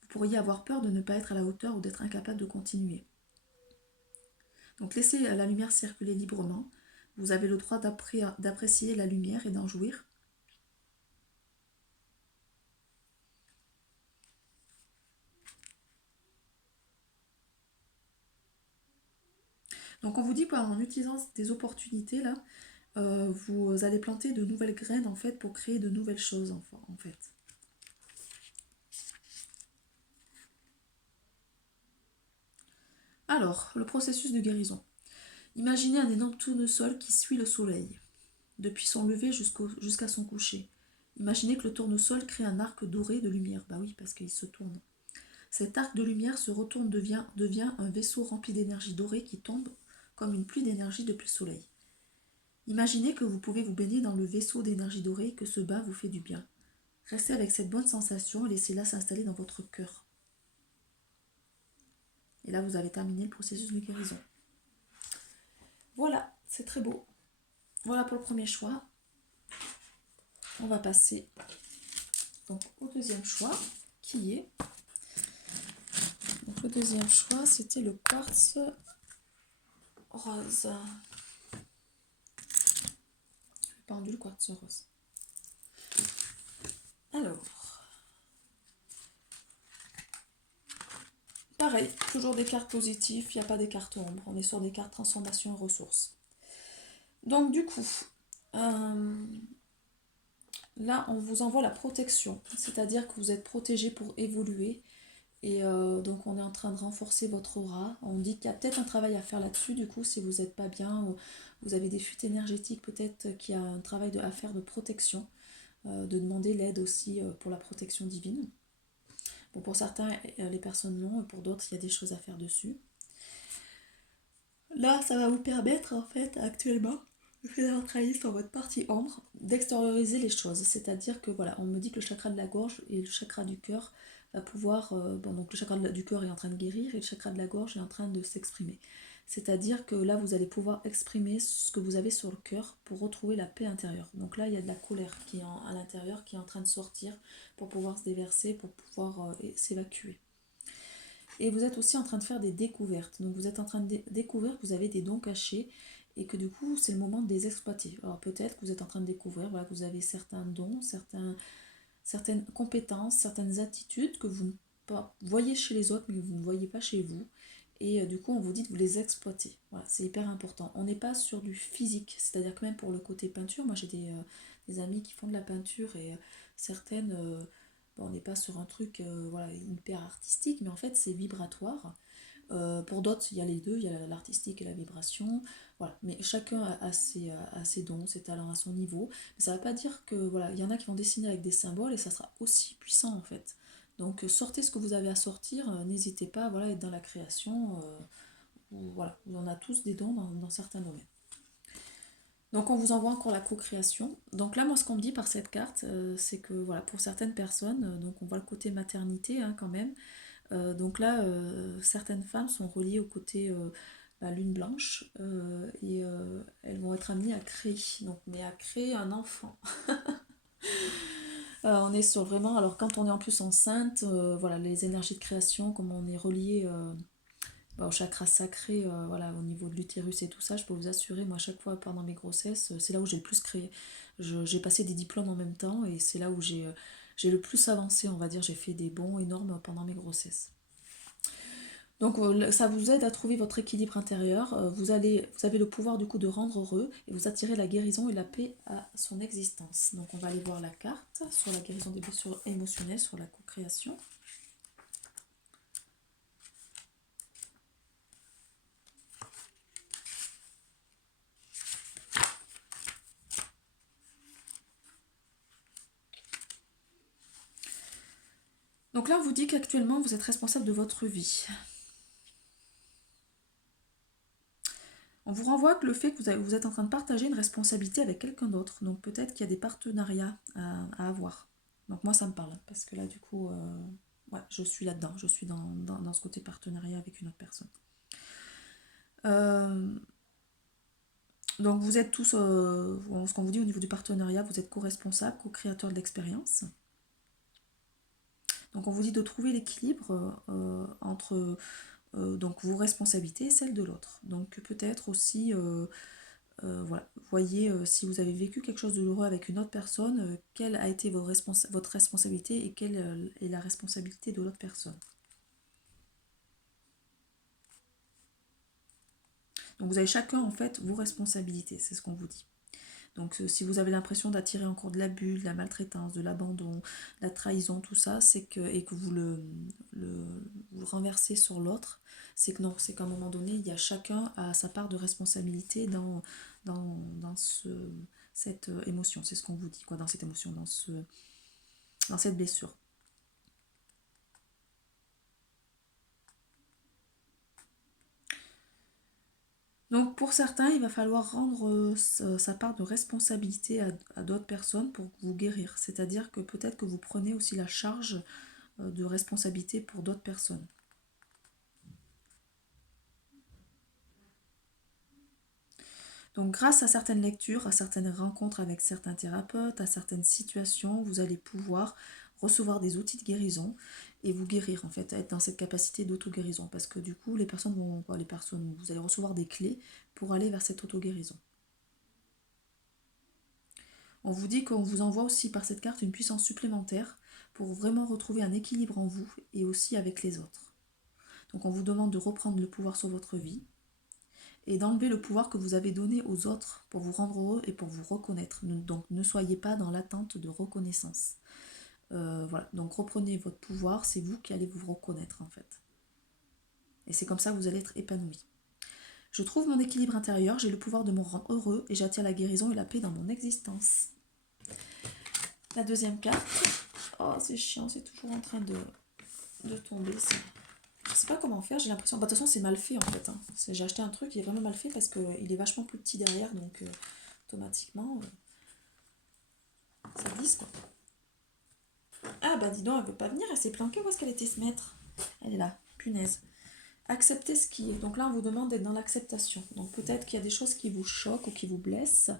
Vous pourriez avoir peur de ne pas être à la hauteur ou d'être incapable de continuer. Donc laissez la lumière circuler librement. Vous avez le droit d'apprécier la lumière et d'en jouir. Donc on vous dit qu'en utilisant des opportunités là, vous allez planter de nouvelles graines en fait pour créer de nouvelles choses en fait. Alors, le processus de guérison. Imaginez un énorme tournesol qui suit le soleil, depuis son lever jusqu'à son coucher. Imaginez que le tournesol crée un arc doré de lumière. Bah oui, parce qu'il se tourne. Cet arc de lumière se retourne, devient un vaisseau rempli d'énergie dorée qui tombe comme une pluie d'énergie depuis le soleil. Imaginez que vous pouvez vous baigner dans le vaisseau d'énergie dorée et que ce bain vous fait du bien. Restez avec cette bonne sensation et laissez-la s'installer dans votre cœur. Et là, vous avez terminé le processus de guérison. Voilà, c'est très beau. Voilà pour le premier choix. On va passer donc au deuxième choix, qui est... Donc le deuxième choix, c'était le quartz rose. Le pendule quartz rose. Alors, pareil, toujours des cartes positives, il n'y a pas des cartes ombres. On est sur des cartes transformation et ressources. Donc du coup, là, on vous envoie la protection, c'est-à-dire que vous êtes protégé pour évoluer. Et donc on est en train de renforcer votre aura. On dit qu'il y a peut-être un travail à faire là-dessus, du coup, si vous n'êtes pas bien, ou vous avez des fuites énergétiques, peut-être qu'il y a un travail à faire de protection, de demander l'aide aussi pour la protection divine. Bon, pour certains, les personnes non, et pour d'autres, il y a des choses à faire dessus. Là, ça va vous permettre, en fait, actuellement, le fait d'avoir travaillé sur votre partie ombre, d'extérioriser les choses. C'est-à-dire que, voilà, on me dit que le chakra de la gorge et le chakra du cœur va pouvoir... bon, donc le chakra du cœur est en train de guérir et le chakra de la gorge est en train de s'exprimer. C'est-à-dire que là, vous allez pouvoir exprimer ce que vous avez sur le cœur pour retrouver la paix intérieure. Donc là, il y a de la colère qui est à l'intérieur, qui est en train de sortir pour pouvoir se déverser, pour pouvoir s'évacuer. Et vous êtes aussi en train de faire des découvertes. Donc vous êtes en train de découvrir que vous avez des dons cachés et que du coup c'est le moment de les exploiter. Alors peut-être que vous êtes en train de découvrir voilà, que vous avez certains dons, certaines compétences, certaines attitudes que vous ne voyez chez les autres mais que vous ne voyez pas chez vous. Et du coup on vous dit de vous les exploiter. Voilà, c'est hyper important. On n'est pas sur du physique, c'est-à-dire que même pour le côté peinture, moi j'ai des amis qui font de la peinture et certaines... bon, on n'est pas sur un truc voilà, hyper artistique, mais en fait c'est vibratoire. Pour d'autres, il y a les deux, il y a l'artistique et la vibration. Voilà. Mais chacun a ses dons, ses talents à son niveau. Mais ça ne veut pas dire que voilà, il y en a qui vont dessiner avec des symboles et ça sera aussi puissant en fait. Donc sortez ce que vous avez à sortir, n'hésitez pas voilà, à être dans la création. Voilà, on a tous des dons dans certains domaines. Donc on vous envoie encore la co-création. Donc là, moi, ce qu'on me dit par cette carte, c'est que voilà, pour certaines personnes, donc on voit le côté maternité hein, quand même. Donc là, certaines femmes sont reliées au côté lune blanche et elles vont être amenées à créer, donc, mais à créer un enfant. On est sur vraiment, alors quand on est en plus enceinte, voilà, les énergies de création, comme on est relié au chakra sacré, voilà, au niveau de l'utérus et tout ça, je peux vous assurer, moi, à chaque fois pendant mes grossesses, c'est là où j'ai le plus créé. J'ai passé des diplômes en même temps et c'est là où j'ai le plus avancé, on va dire, j'ai fait des bonds énormes pendant mes grossesses. Donc ça vous aide à trouver votre équilibre intérieur, vous avez le pouvoir du coup de rendre heureux et vous attirez la guérison et la paix à son existence. Donc on va aller voir la carte sur la guérison des blessures émotionnelles, sur la co-création. Donc là on vous dit qu'actuellement vous êtes responsable de votre vie. On vous renvoie que le fait que vous êtes en train de partager une responsabilité avec quelqu'un d'autre. Donc peut-être qu'il y a des partenariats à avoir. Donc moi ça me parle, parce que là du coup, ouais, je suis là-dedans. Je suis dans ce côté partenariat avec une autre personne. Donc vous êtes tous, ce qu'on vous dit au niveau du partenariat, vous êtes co-responsable, co-créateur de l'expérience. Donc on vous dit de trouver l'équilibre entre donc vos responsabilités et celles de l'autre. Donc peut-être aussi, voilà, voyez si vous avez vécu quelque chose de douloureux avec une autre personne, quelle a été votre responsabilité et quelle est la responsabilité de l'autre personne. Donc vous avez chacun en fait vos responsabilités, c'est ce qu'on vous dit. Donc si vous avez l'impression d'attirer encore de l'abus, de la maltraitance, de l'abandon, de la trahison, tout ça, c'est que, et que vous vous le renversez sur l'autre, c'est que non, c'est qu'à un moment donné, il y a chacun à sa part de responsabilité dans cette émotion. C'est ce qu'on vous dit, quoi, dans cette émotion, dans cette blessure. Donc pour certains, il va falloir rendre sa part de responsabilité à d'autres personnes pour vous guérir. C'est-à-dire que peut-être que vous prenez aussi la charge de responsabilité pour d'autres personnes. Donc grâce à certaines lectures, à certaines rencontres avec certains thérapeutes, à certaines situations, vous allez pouvoir recevoir des outils de guérison et vous guérir en fait, être dans cette capacité d'auto-guérison parce que du coup vous allez recevoir des clés pour aller vers cette auto-guérison. On vous dit qu'on vous envoie aussi par cette carte une puissance supplémentaire pour vraiment retrouver un équilibre en vous et aussi avec les autres. Donc on vous demande de reprendre le pouvoir sur votre vie et d'enlever le pouvoir que vous avez donné aux autres pour vous rendre heureux et pour vous reconnaître. Donc ne soyez pas dans l'attente de reconnaissance. Voilà, donc reprenez votre pouvoir, c'est vous qui allez vous reconnaître en fait. Et c'est comme ça que vous allez être épanoui. Je trouve mon équilibre intérieur, j'ai le pouvoir de me rendre heureux et j'attire la guérison et la paix dans mon existence. La deuxième carte. Oh, c'est chiant, c'est toujours en train de tomber ça. Je sais pas comment faire, j'ai l'impression. Bah, de toute façon, c'est mal fait en fait. Hein. J'ai acheté un truc, il est vraiment mal fait parce qu'il est vachement plus petit derrière, donc automatiquement, ça glisse quoi. Ah bah dis donc, elle veut pas venir, elle s'est planquée, où est-ce qu'elle était se mettre? Elle est là, punaise. Accepter ce qui est. Donc là, on vous demande d'être dans l'acceptation. Donc peut-être qu'il y a des choses qui vous choquent ou qui vous blessent.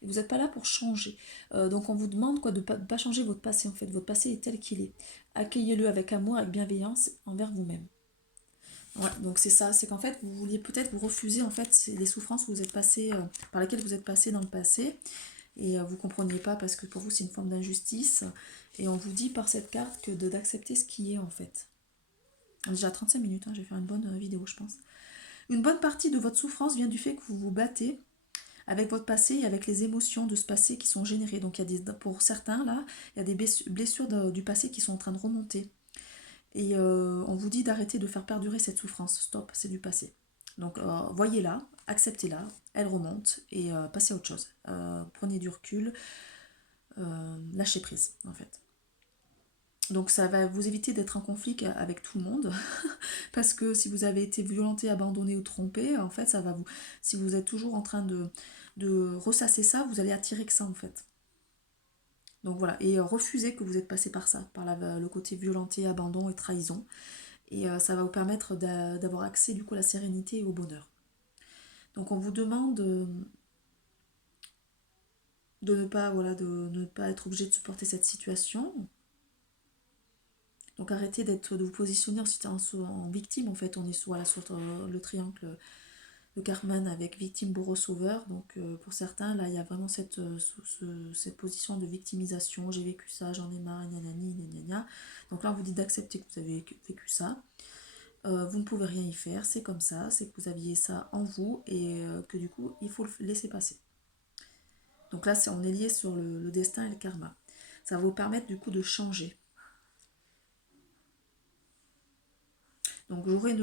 Et vous n'êtes pas là pour changer. Donc on vous demande quoi, de ne pas changer votre passé en fait. Votre passé est tel qu'il est. Accueillez-le avec amour, avec bienveillance envers vous-même. Ouais, donc c'est ça, c'est qu'en fait vous vouliez peut-être vous refuser en fait les souffrances que vous êtes passé, par lesquelles vous êtes passé dans le passé et vous compreniez pas parce que pour vous c'est une forme d'injustice et on vous dit par cette carte que d'accepter ce qui est en fait. Déjà 35 minutes, hein, je vais faire une bonne vidéo je pense. Une bonne partie de votre souffrance vient du fait que vous vous battez avec votre passé et avec les émotions de ce passé qui sont générées. Donc il y a pour certains là, il y a des blessures du passé qui sont en train de remonter. Et on vous dit d'arrêter de faire perdurer cette souffrance. Stop, c'est du passé. Donc voyez-la, acceptez-la, elle remonte et passez à autre chose. Prenez du recul, lâchez prise en fait. Donc ça va vous éviter d'être en conflit avec tout le monde, parce que si vous avez été violenté, abandonné ou trompé, en fait ça va vous... Si vous êtes toujours en train de ressasser ça, vous allez attirer que ça en fait. Donc voilà, et refusez que vous êtes passé par ça, par le côté violenté, abandon et trahison. Et ça va vous permettre d'avoir accès du coup à la sérénité et au bonheur. Donc on vous demande de ne pas, voilà, de ne pas être obligé de supporter cette situation. Donc arrêtez de vous positionner en victime. En fait, on est sur le triangle de Cartman avec victime, bourreau, sauveur. Donc pour certains, là, il y a vraiment cette position de victimisation. J'ai vécu ça, j'en ai marre, nanani, nanana. Donc là, on vous dit d'accepter que vous avez vécu ça. Vous ne pouvez rien y faire, c'est comme ça, c'est que vous aviez ça en vous et que du coup, il faut le laisser passer. Donc là, on est lié sur le destin et le karma. Ça va vous permettre du coup de changer. Donc j'aurais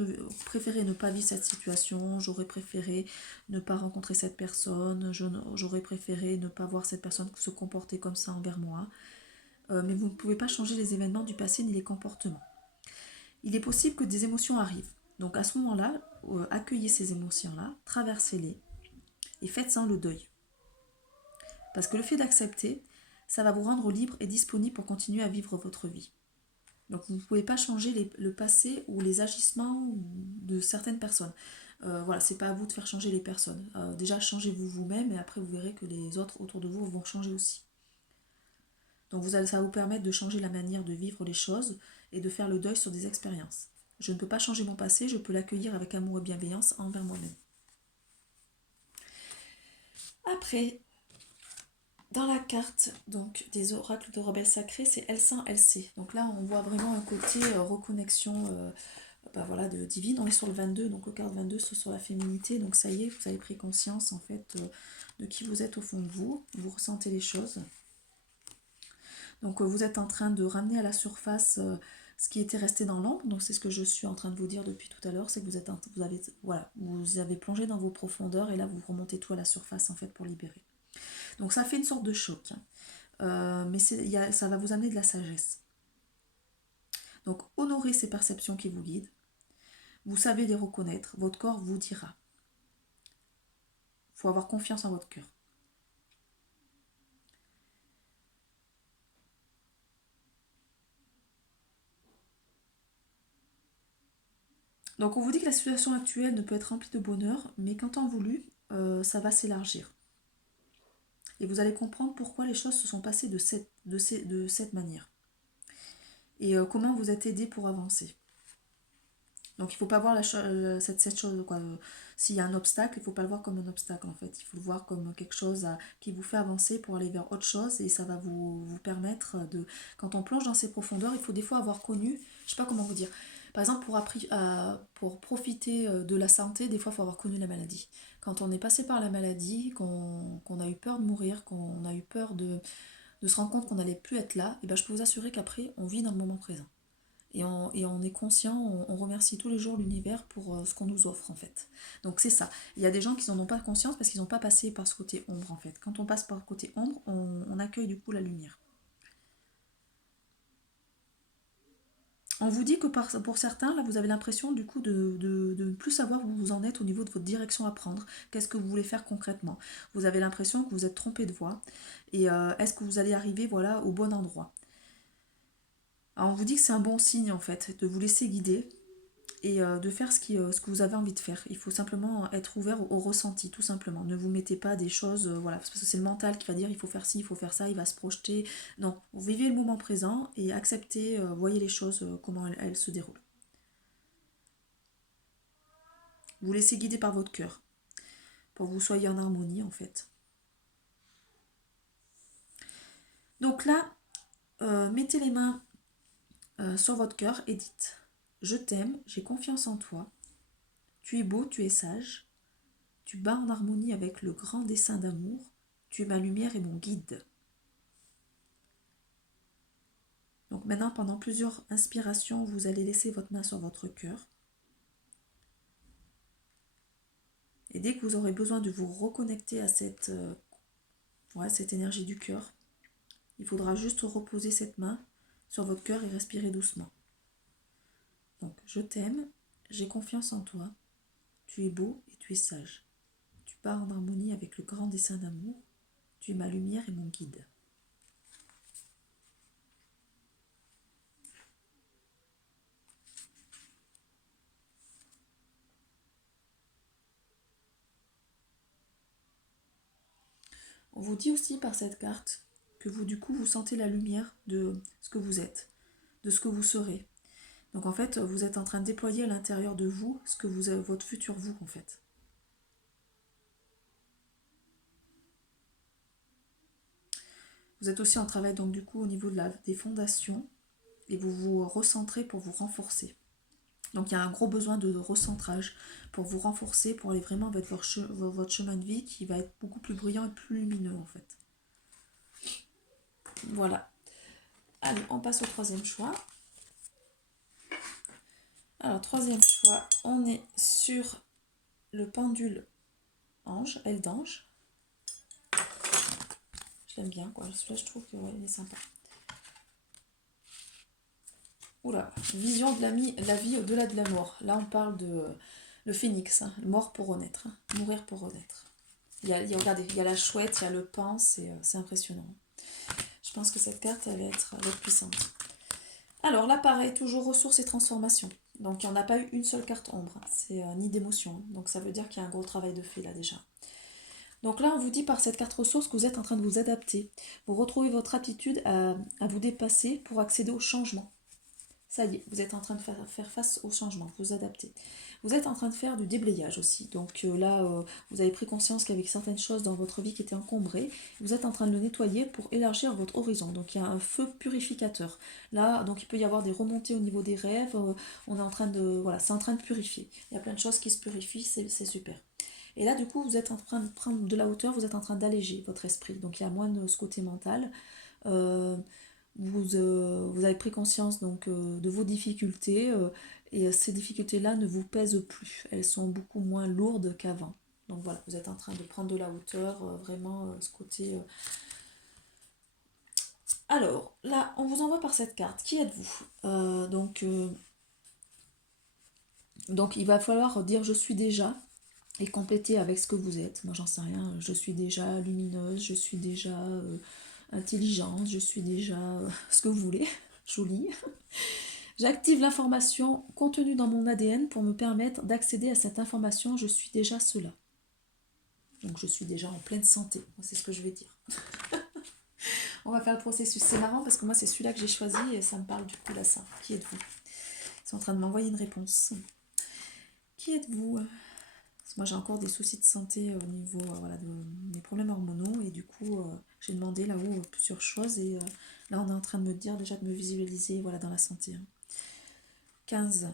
préféré ne pas vivre cette situation, j'aurais préféré ne pas rencontrer cette personne, j'aurais préféré ne pas voir cette personne se comporter comme ça envers moi. Mais vous ne pouvez pas changer les événements du passé ni les comportements. Il est possible que des émotions arrivent. Donc à ce moment-là, accueillez ces émotions-là, traversez-les et faites-en le deuil. Parce que le fait d'accepter, ça va vous rendre libre et disponible pour continuer à vivre votre vie. Donc vous ne pouvez pas changer le passé ou les agissements de certaines personnes. Voilà, c'est pas à vous de faire changer les personnes. Déjà, changez-vous vous-même et après vous verrez que les autres autour de vous vont changer aussi. Donc ça va vous permettre de changer la manière de vivre les choses et de faire le deuil sur des expériences. Je ne peux pas changer mon passé, je peux l'accueillir avec amour et bienveillance envers moi-même. Après, dans la carte donc des oracles de rebelles sacrés, c'est L100 LC. Donc là, on voit vraiment un côté reconnexion voilà, de divine. On est sur le 22, donc le carte 22, c'est sur la féminité. Donc ça y est, vous avez pris conscience en fait de qui vous êtes au fond de vous. Vous ressentez les choses. Donc vous êtes en train de ramener à la surface ce qui était resté dans l'ombre. Donc c'est ce que je suis en train de vous dire depuis tout à l'heure, c'est que vous avez plongé dans vos profondeurs et là vous remontez tout à la surface en fait pour libérer. Donc ça fait une sorte de choc, mais ça va vous amener de la sagesse. Donc honorez ces perceptions qui vous guident. Vous savez les reconnaître, votre corps vous dira. Il faut avoir confiance en votre cœur. Donc on vous dit que la situation actuelle ne peut être remplie de bonheur, mais qu'en temps voulu, ça va s'élargir. Et vous allez comprendre pourquoi les choses se sont passées de cette manière. Et comment vous êtes aidé pour avancer. Donc il ne faut pas voir cette chose, quoi. S'il y a un obstacle, il ne faut pas le voir comme un obstacle en fait. Il faut le voir comme quelque chose qui vous fait avancer pour aller vers autre chose et ça va vous permettre de... Quand on plonge dans ces profondeurs, il faut des fois avoir connu, je ne sais pas comment vous dire, Par exemple, pour profiter de la santé, des fois, il faut avoir connu la maladie. Quand on est passé par la maladie, qu'on a eu peur de mourir, qu'on a eu peur de se rendre compte qu'on n'allait plus être là, et ben, je peux vous assurer qu'après, on vit dans le moment présent. Et on est conscient, on remercie tous les jours l'univers pour ce qu'on nous offre en fait. Donc c'est ça. Il y a des gens qui n'en ont pas conscience parce qu'ils n'ont pas passé par ce côté ombre en fait. Quand on passe par le côté ombre, on accueille du coup la lumière. On vous dit que pour certains, là, vous avez l'impression du coup de ne plus savoir où vous en êtes au niveau de votre direction à prendre. Qu'est-ce que vous voulez faire concrètement? Vous avez l'impression que vous êtes trompé de voie. Et est-ce que vous allez arriver voilà, au bon endroit? Alors on vous dit que c'est un bon signe en fait, de vous laisser guider et de faire ce que vous avez envie de faire. Il faut simplement être ouvert au ressenti, tout simplement. Ne vous mettez pas des choses, voilà, parce que c'est le mental qui va dire il faut faire ci, il faut faire ça, il va se projeter. Non, vous vivez le moment présent et acceptez, voyez les choses, comment elles se déroulent. Vous laissez guider par votre cœur, pour que vous soyez en harmonie en fait. Donc là, mettez les mains sur votre cœur et dites: je t'aime, j'ai confiance en toi, tu es beau, tu es sage, tu bats en harmonie avec le grand dessein d'amour, tu es ma lumière et mon guide. Donc maintenant, pendant plusieurs inspirations, vous allez laisser votre main sur votre cœur. Et dès que vous aurez besoin de vous reconnecter à cette énergie du cœur, il faudra juste reposer cette main sur votre cœur et respirer doucement. Donc, je t'aime, j'ai confiance en toi, tu es beau et tu es sage. Tu pars en harmonie avec le grand dessein d'amour, tu es ma lumière et mon guide. On vous dit aussi par cette carte que vous, du coup, vous sentez la lumière de ce que vous êtes, de ce que vous serez. Donc en fait, vous êtes en train de déployer à l'intérieur de vous ce que vous avez, votre futur vous en fait. Vous êtes aussi en travail donc du coup au niveau des fondations et vous vous recentrez pour vous renforcer. Donc il y a un gros besoin de recentrage pour vous renforcer, pour aller vraiment avec votre chemin de vie qui va être beaucoup plus brillant et plus lumineux en fait. Voilà. Allez, on passe au troisième choix. Alors, troisième choix, on est sur le pendule ange, aile d'ange. Je l'aime bien, quoi. Celui-là, je trouve qu'il est sympa. Oula, vision de la vie au-delà de la mort. Là, on parle de le phénix, hein, mort pour renaître, hein, mourir pour renaître. Regardez, il y a la chouette, il y a le pan, c'est impressionnant. Je pense que cette carte, elle va être puissante. Alors là, pareil, toujours ressources et transformations. Donc, il n'y en a pas eu une seule carte ombre, c'est ni d'émotion. Donc, ça veut dire qu'il y a un gros travail de fait là déjà. Donc là, on vous dit par cette carte ressources que vous êtes en train de vous adapter. Vous retrouvez votre aptitude à vous dépasser pour accéder au changement. Ça y est, vous êtes en train de faire face au changement, vous adapter. Vous êtes en train de faire du déblayage aussi. Donc là, vous avez pris conscience qu'il y avait certaines choses dans votre vie qui étaient encombrées. Vous êtes en train de le nettoyer pour élargir votre horizon. Donc il y a un feu purificateur. Là, donc il peut y avoir des remontées au niveau des rêves. On est en train de, voilà, c'est en train de purifier. Il y a plein de choses qui se purifient, c'est super. Et là, du coup, vous êtes en train de prendre de la hauteur, vous êtes en train d'alléger votre esprit. Donc il y a moins de ce côté mental. Vous avez pris conscience donc de vos difficultés et ces difficultés-là ne vous pèsent plus. Elles sont beaucoup moins lourdes qu'avant. Donc voilà, vous êtes en train de prendre de la hauteur, vraiment ce côté. Alors là, on vous envoie par cette carte. Qui êtes-vous donc il va falloir dire je suis déjà et compléter avec ce que vous êtes. Moi j'en sais rien, je suis déjà lumineuse, je suis déjà intelligente, je suis déjà ce que vous voulez, jolie. J'active l'information contenue dans mon ADN pour me permettre d'accéder à cette information. Je suis déjà cela. Donc je suis déjà en pleine santé. C'est ce que je vais dire. On va faire le processus. C'est marrant parce que moi c'est celui-là que j'ai choisi et ça me parle du coup là ça. Qui êtes-vous? Ils sont en train de m'envoyer une réponse. Qui êtes-vous? Parce que moi j'ai encore des soucis de santé au niveau voilà, de mes problèmes hormonaux et du coup j'ai demandé là-haut plusieurs choses et là on est en train de me dire déjà de me visualiser voilà, dans la santé. 15.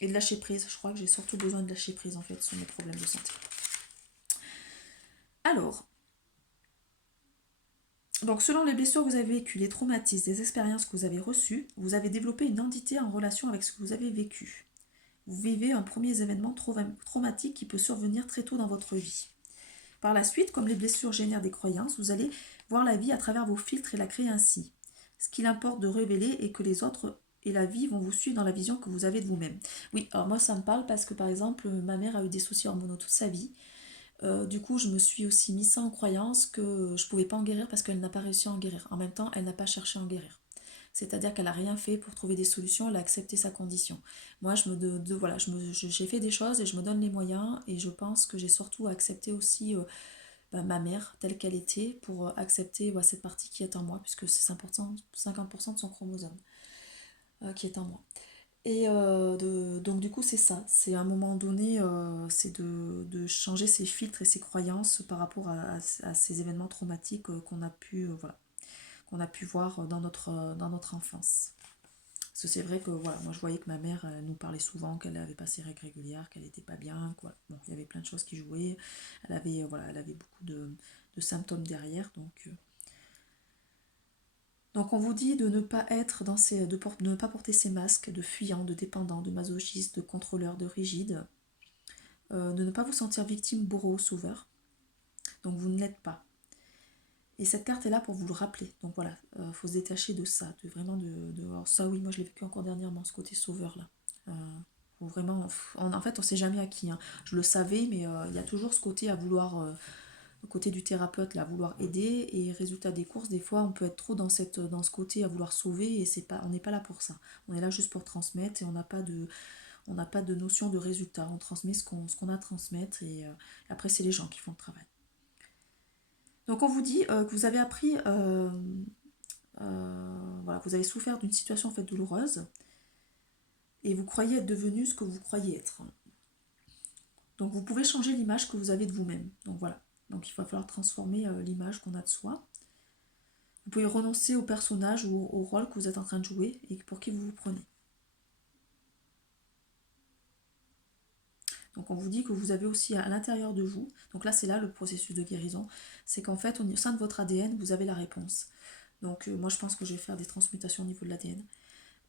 Et de lâcher prise. Je crois que j'ai surtout besoin de lâcher prise en fait sur mes problèmes de santé. Alors, donc selon les blessures que vous avez vécues, les traumatismes, les expériences que vous avez reçues, vous avez développé une identité en relation avec ce que vous avez vécu. Vous vivez un premier événement traumatique qui peut survenir très tôt dans votre vie. Par la suite, comme les blessures génèrent des croyances, vous allez voir la vie à travers vos filtres et la créer ainsi. Ce qu'il importe de révéler est que les autres et la vie vont vous suivre dans la vision que vous avez de vous-même. Oui, alors moi ça me parle parce que par exemple, ma mère a eu des soucis hormonaux toute sa vie. Du coup, je me suis aussi mis ça en croyance que je pouvais pas en guérir parce qu'elle n'a pas réussi à en guérir. En même temps, elle n'a pas cherché à en guérir. C'est-à-dire qu'elle n'a rien fait pour trouver des solutions, elle a accepté sa condition. Moi, voilà, j'ai fait des choses et je me donne les moyens et je pense que j'ai surtout accepté aussi ma mère telle qu'elle était pour accepter cette partie qui est en moi, puisque c'est 50% de son chromosome qui est en moi. Et donc du coup c'est ça, c'est à un moment donné, c'est de changer ses filtres et ses croyances par rapport à ces événements traumatiques qu'on a pu, voilà, qu'on a pu voir dans notre enfance. Parce que c'est vrai que voilà, moi je voyais que ma mère elle nous parlait souvent qu'elle avait pas ses règles régulières, qu'elle n'était pas bien, quoi. Bon, il y avait plein de choses qui jouaient, voilà, elle avait beaucoup de symptômes derrière, donc on vous dit de ne pas être de ne pas porter ces masques de fuyant, de dépendant, de masochiste, de contrôleur, de rigide, de ne pas vous sentir victime, bourreau, sauveur. Donc vous ne l'êtes pas. Et cette carte est là pour vous le rappeler. Donc voilà, faut se détacher de ça, alors ça oui, moi je l'ai vécu encore dernièrement, ce côté sauveur là. Faut vraiment, en fait on sait jamais à qui. Hein. Je le savais, mais il y a toujours ce côté à vouloir côté du thérapeute là, à vouloir aider, et résultat des courses, des fois on peut être trop dans ce côté à vouloir sauver, et on n'est pas là pour ça. On est là juste pour transmettre, et on n'a pas de notion de résultat. On transmet ce qu'on a à transmettre, et après c'est les gens qui font le travail. Donc on vous dit que vous avez appris, voilà, vous avez souffert d'une situation en fait douloureuse, et vous croyez être devenu ce que vous croyez être. Donc vous pouvez changer l'image que vous avez de vous-même. Donc voilà. Donc il va falloir transformer l'image qu'on a de soi. Vous pouvez renoncer au personnage ou au rôle que vous êtes en train de jouer et pour qui vous vous prenez. Donc on vous dit que vous avez aussi à l'intérieur de vous, donc là c'est là le processus de guérison, c'est qu'en fait au sein de votre ADN vous avez la réponse. Donc moi je pense que je vais faire des transmutations au niveau de l'ADN.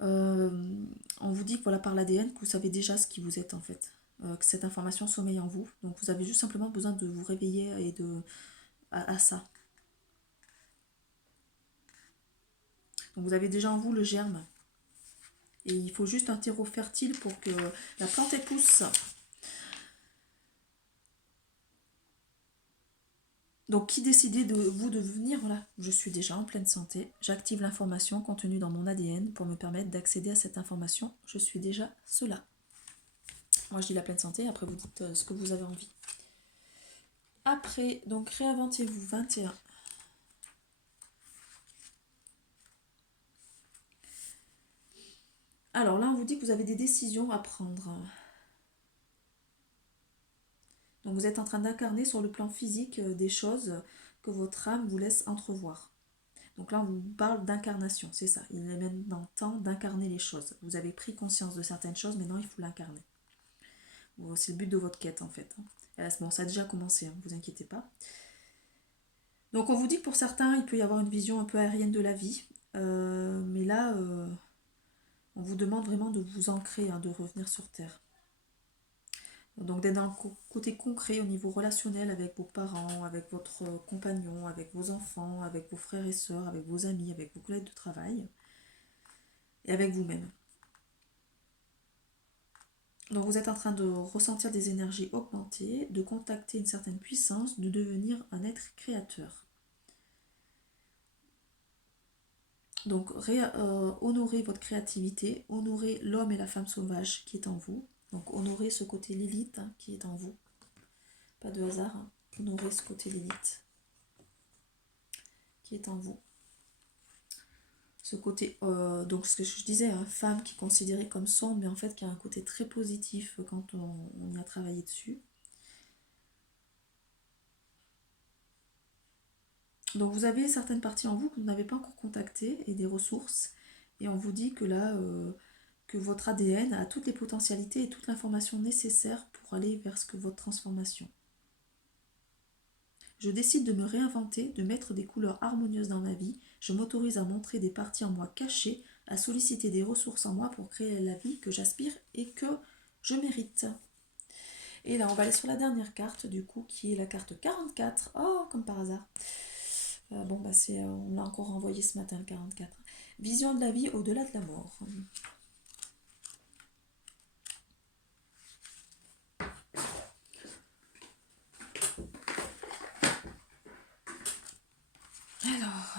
On vous dit que voilà, par l'ADN que vous savez déjà ce qui vous êtes en fait, que cette information sommeille en vous, donc vous avez juste simplement besoin de vous réveiller et à ça. Donc vous avez déjà en vous le germe, et il faut juste un terreau fertile pour que la plante pousse. Donc qui décidez de vous de venir, voilà, je suis déjà en pleine santé, j'active l'information contenue dans mon ADN pour me permettre d'accéder à cette information, je suis déjà cela. Moi je dis la pleine santé, après vous dites ce que vous avez envie. Après, donc réinventez-vous 21. Alors là on vous dit que vous avez des décisions à prendre. Donc vous êtes en train d'incarner sur le plan physique des choses que votre âme vous laisse entrevoir. Donc là, on vous parle d'incarnation, c'est ça. Il est maintenant temps d'incarner les choses. Vous avez pris conscience de certaines choses, maintenant il faut l'incarner. Bon, c'est le but de votre quête en fait. Bon, ça a déjà commencé, ne vous inquiétez pas. Donc on vous dit que pour certains, il peut y avoir une vision un peu aérienne de la vie. Mais là, on vous demande vraiment de vous ancrer, de revenir sur Terre. Donc d'être dans le côté concret au niveau relationnel avec vos parents, avec votre compagnon, avec vos enfants, avec vos frères et sœurs, avec vos amis, avec vos collègues de travail et avec vous-même. Donc vous êtes en train de ressentir des énergies augmentées, de contacter une certaine puissance, de devenir un être créateur. Donc honorez votre créativité, honorez l'homme et la femme sauvage qui est en vous. Donc honorez ce côté Lilith qui est en vous. Pas de hasard, honorez ce côté Lilith qui est en vous. Ce côté, donc ce que je disais, femme qui est considérée comme sombre, mais en fait qui a un côté très positif quand on y a travaillé dessus. Donc vous avez certaines parties en vous que vous n'avez pas encore contactées et des ressources. Et on vous dit que là, que votre ADN a toutes les potentialités et toute l'information nécessaire pour aller vers votre transformation. Je décide de me réinventer, de mettre des couleurs harmonieuses dans ma vie. Je m'autorise à montrer des parties en moi cachées, à solliciter des ressources en moi pour créer la vie que j'aspire et que je mérite. Et là, on va aller sur la dernière carte, du coup, qui est la carte 44. Oh, comme par hasard. Bon, bah on l'a encore envoyé ce matin, le 44. Vision de la vie au-delà de la mort. Alors,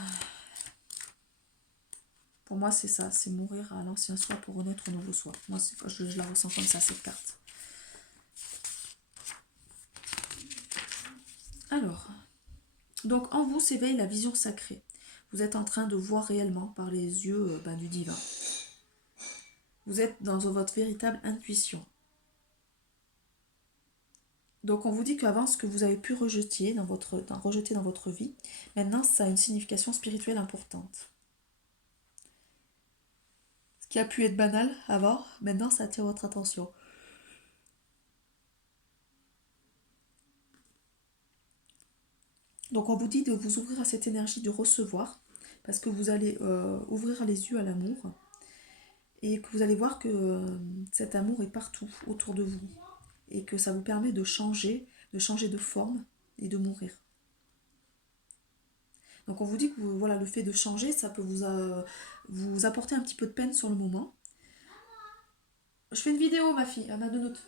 pour moi, c'est ça, c'est mourir à l'ancien soi pour renaître au nouveau soi. Moi, je la ressens comme ça, cette carte. Alors, donc en vous s'éveille la vision sacrée. Vous êtes en train de voir réellement par les yeux du divin. Vous êtes dans votre véritable intuition. Donc on vous dit qu'avant, ce que vous avez pu rejeter dans votre vie, maintenant ça a une signification spirituelle importante. Ce qui a pu être banal avant, maintenant ça attire votre attention. Donc on vous dit de vous ouvrir à cette énergie de recevoir, parce que vous allez ouvrir les yeux à l'amour, et que vous allez voir que cet amour est partout autour de vous, et que ça vous permet de changer de forme et de mourir. Donc on vous dit que voilà, le fait de changer, ça peut vous apporter un petit peu de peine sur le moment. Je fais une vidéo, ma fille, ma nounoute.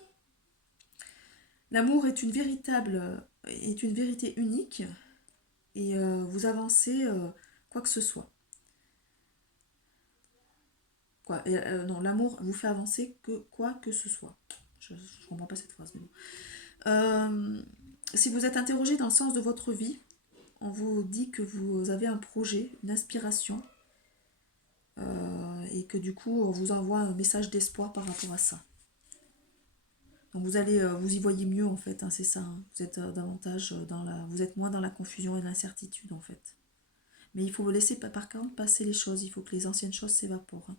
L'amour est une vérité unique, et vous avancez quoi que ce soit. Non, l'amour vous fait avancer que quoi que ce soit. Je ne comprends pas cette phrase, mais bon. Si vous êtes interrogé dans le sens de votre vie, on vous dit que vous avez un projet, une aspiration, et que du coup, on vous envoie un message d'espoir par rapport à ça. Donc vous y voyez mieux en fait, hein, c'est ça. Hein. Vous êtes davantage vous êtes moins dans la confusion et l'incertitude en fait. Mais il faut vous laisser par contre passer les choses. Il faut que les anciennes choses s'évaporent. Hein.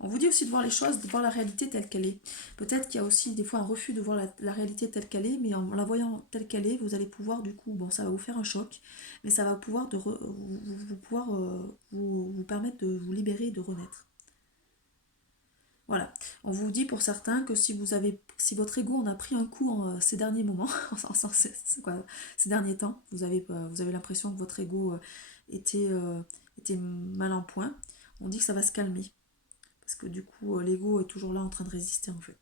On vous dit aussi de voir les choses, de voir la réalité telle qu'elle est. Peut-être qu'il y a aussi des fois un refus de voir la réalité telle qu'elle est, mais en la voyant telle qu'elle est, vous allez pouvoir du coup, bon ça va vous faire un choc, mais ça va pouvoir vous permettre de vous libérer et de renaître. Voilà, on vous dit pour certains que si votre ego en a pris un coup ces derniers moments, ces derniers temps, vous avez l'impression que votre ego était mal en point, on dit que ça va se calmer. Parce que du coup, l'ego est toujours là en train de résister en fait.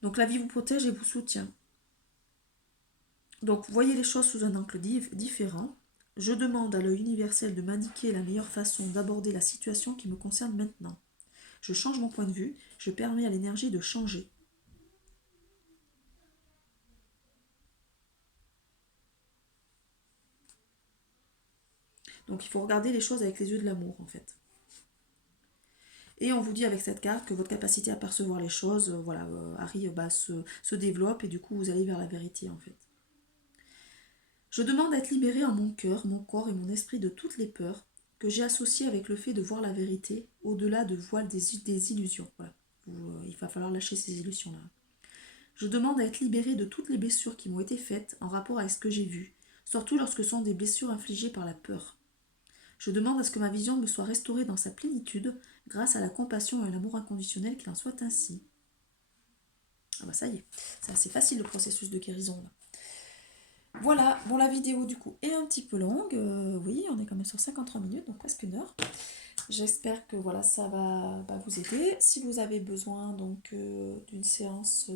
Donc la vie vous protège et vous soutient. Donc voyez les choses sous un angle différent. Je demande à l'œil universel de m'indiquer la meilleure façon d'aborder la situation qui me concerne maintenant. Je change mon point de vue, je permets à l'énergie de changer. Donc il faut regarder les choses avec les yeux de l'amour en fait. Et on vous dit avec cette carte que votre capacité à percevoir les choses se développe et du coup vous allez vers la vérité en fait. Je demande à être libérée en mon cœur, mon corps et mon esprit de toutes les peurs que j'ai associées avec le fait de voir la vérité au-delà de voile des illusions. Voilà. Il va falloir lâcher ces illusions-là. Je demande à être libérée de toutes les blessures qui m'ont été faites en rapport avec ce que j'ai vu, surtout lorsque ce sont des blessures infligées par la peur. Je demande à ce que ma vision me soit restaurée dans sa plénitude grâce à la compassion et à l'amour inconditionnel, qu'il en soit ainsi. Ah bah ça y est, c'est assez facile le processus de guérison là. Voilà, bon la vidéo du coup est un petit peu longue, oui on est quand même sur 53 minutes, donc presque une heure. J'espère que voilà ça va vous aider. Si vous avez besoin donc d'une séance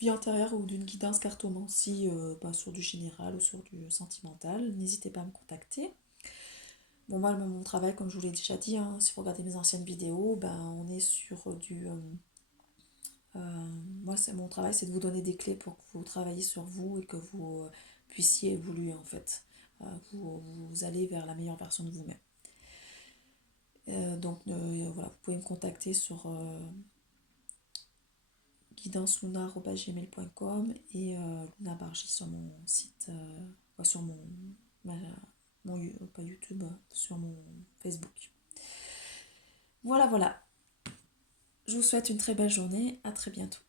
vie antérieure ou d'une guidance cartomancie sur du général ou sur du sentimental, n'hésitez pas à me contacter. Bon moi mon travail comme je vous l'ai déjà dit, hein, si vous regardez mes anciennes vidéos, on est sur du... moi mon travail c'est de vous donner des clés pour que vous travailliez sur vous et que vous puissiez évoluer en fait. Vous allez vers la meilleure version de vous-même. Voilà, vous pouvez me contacter sur guidanceluna@gmail.com et Luna Bargy sur mon site, sur mon bah, pas YouTube, sur mon Facebook. Voilà, voilà. Je vous souhaite une très belle journée. À très bientôt.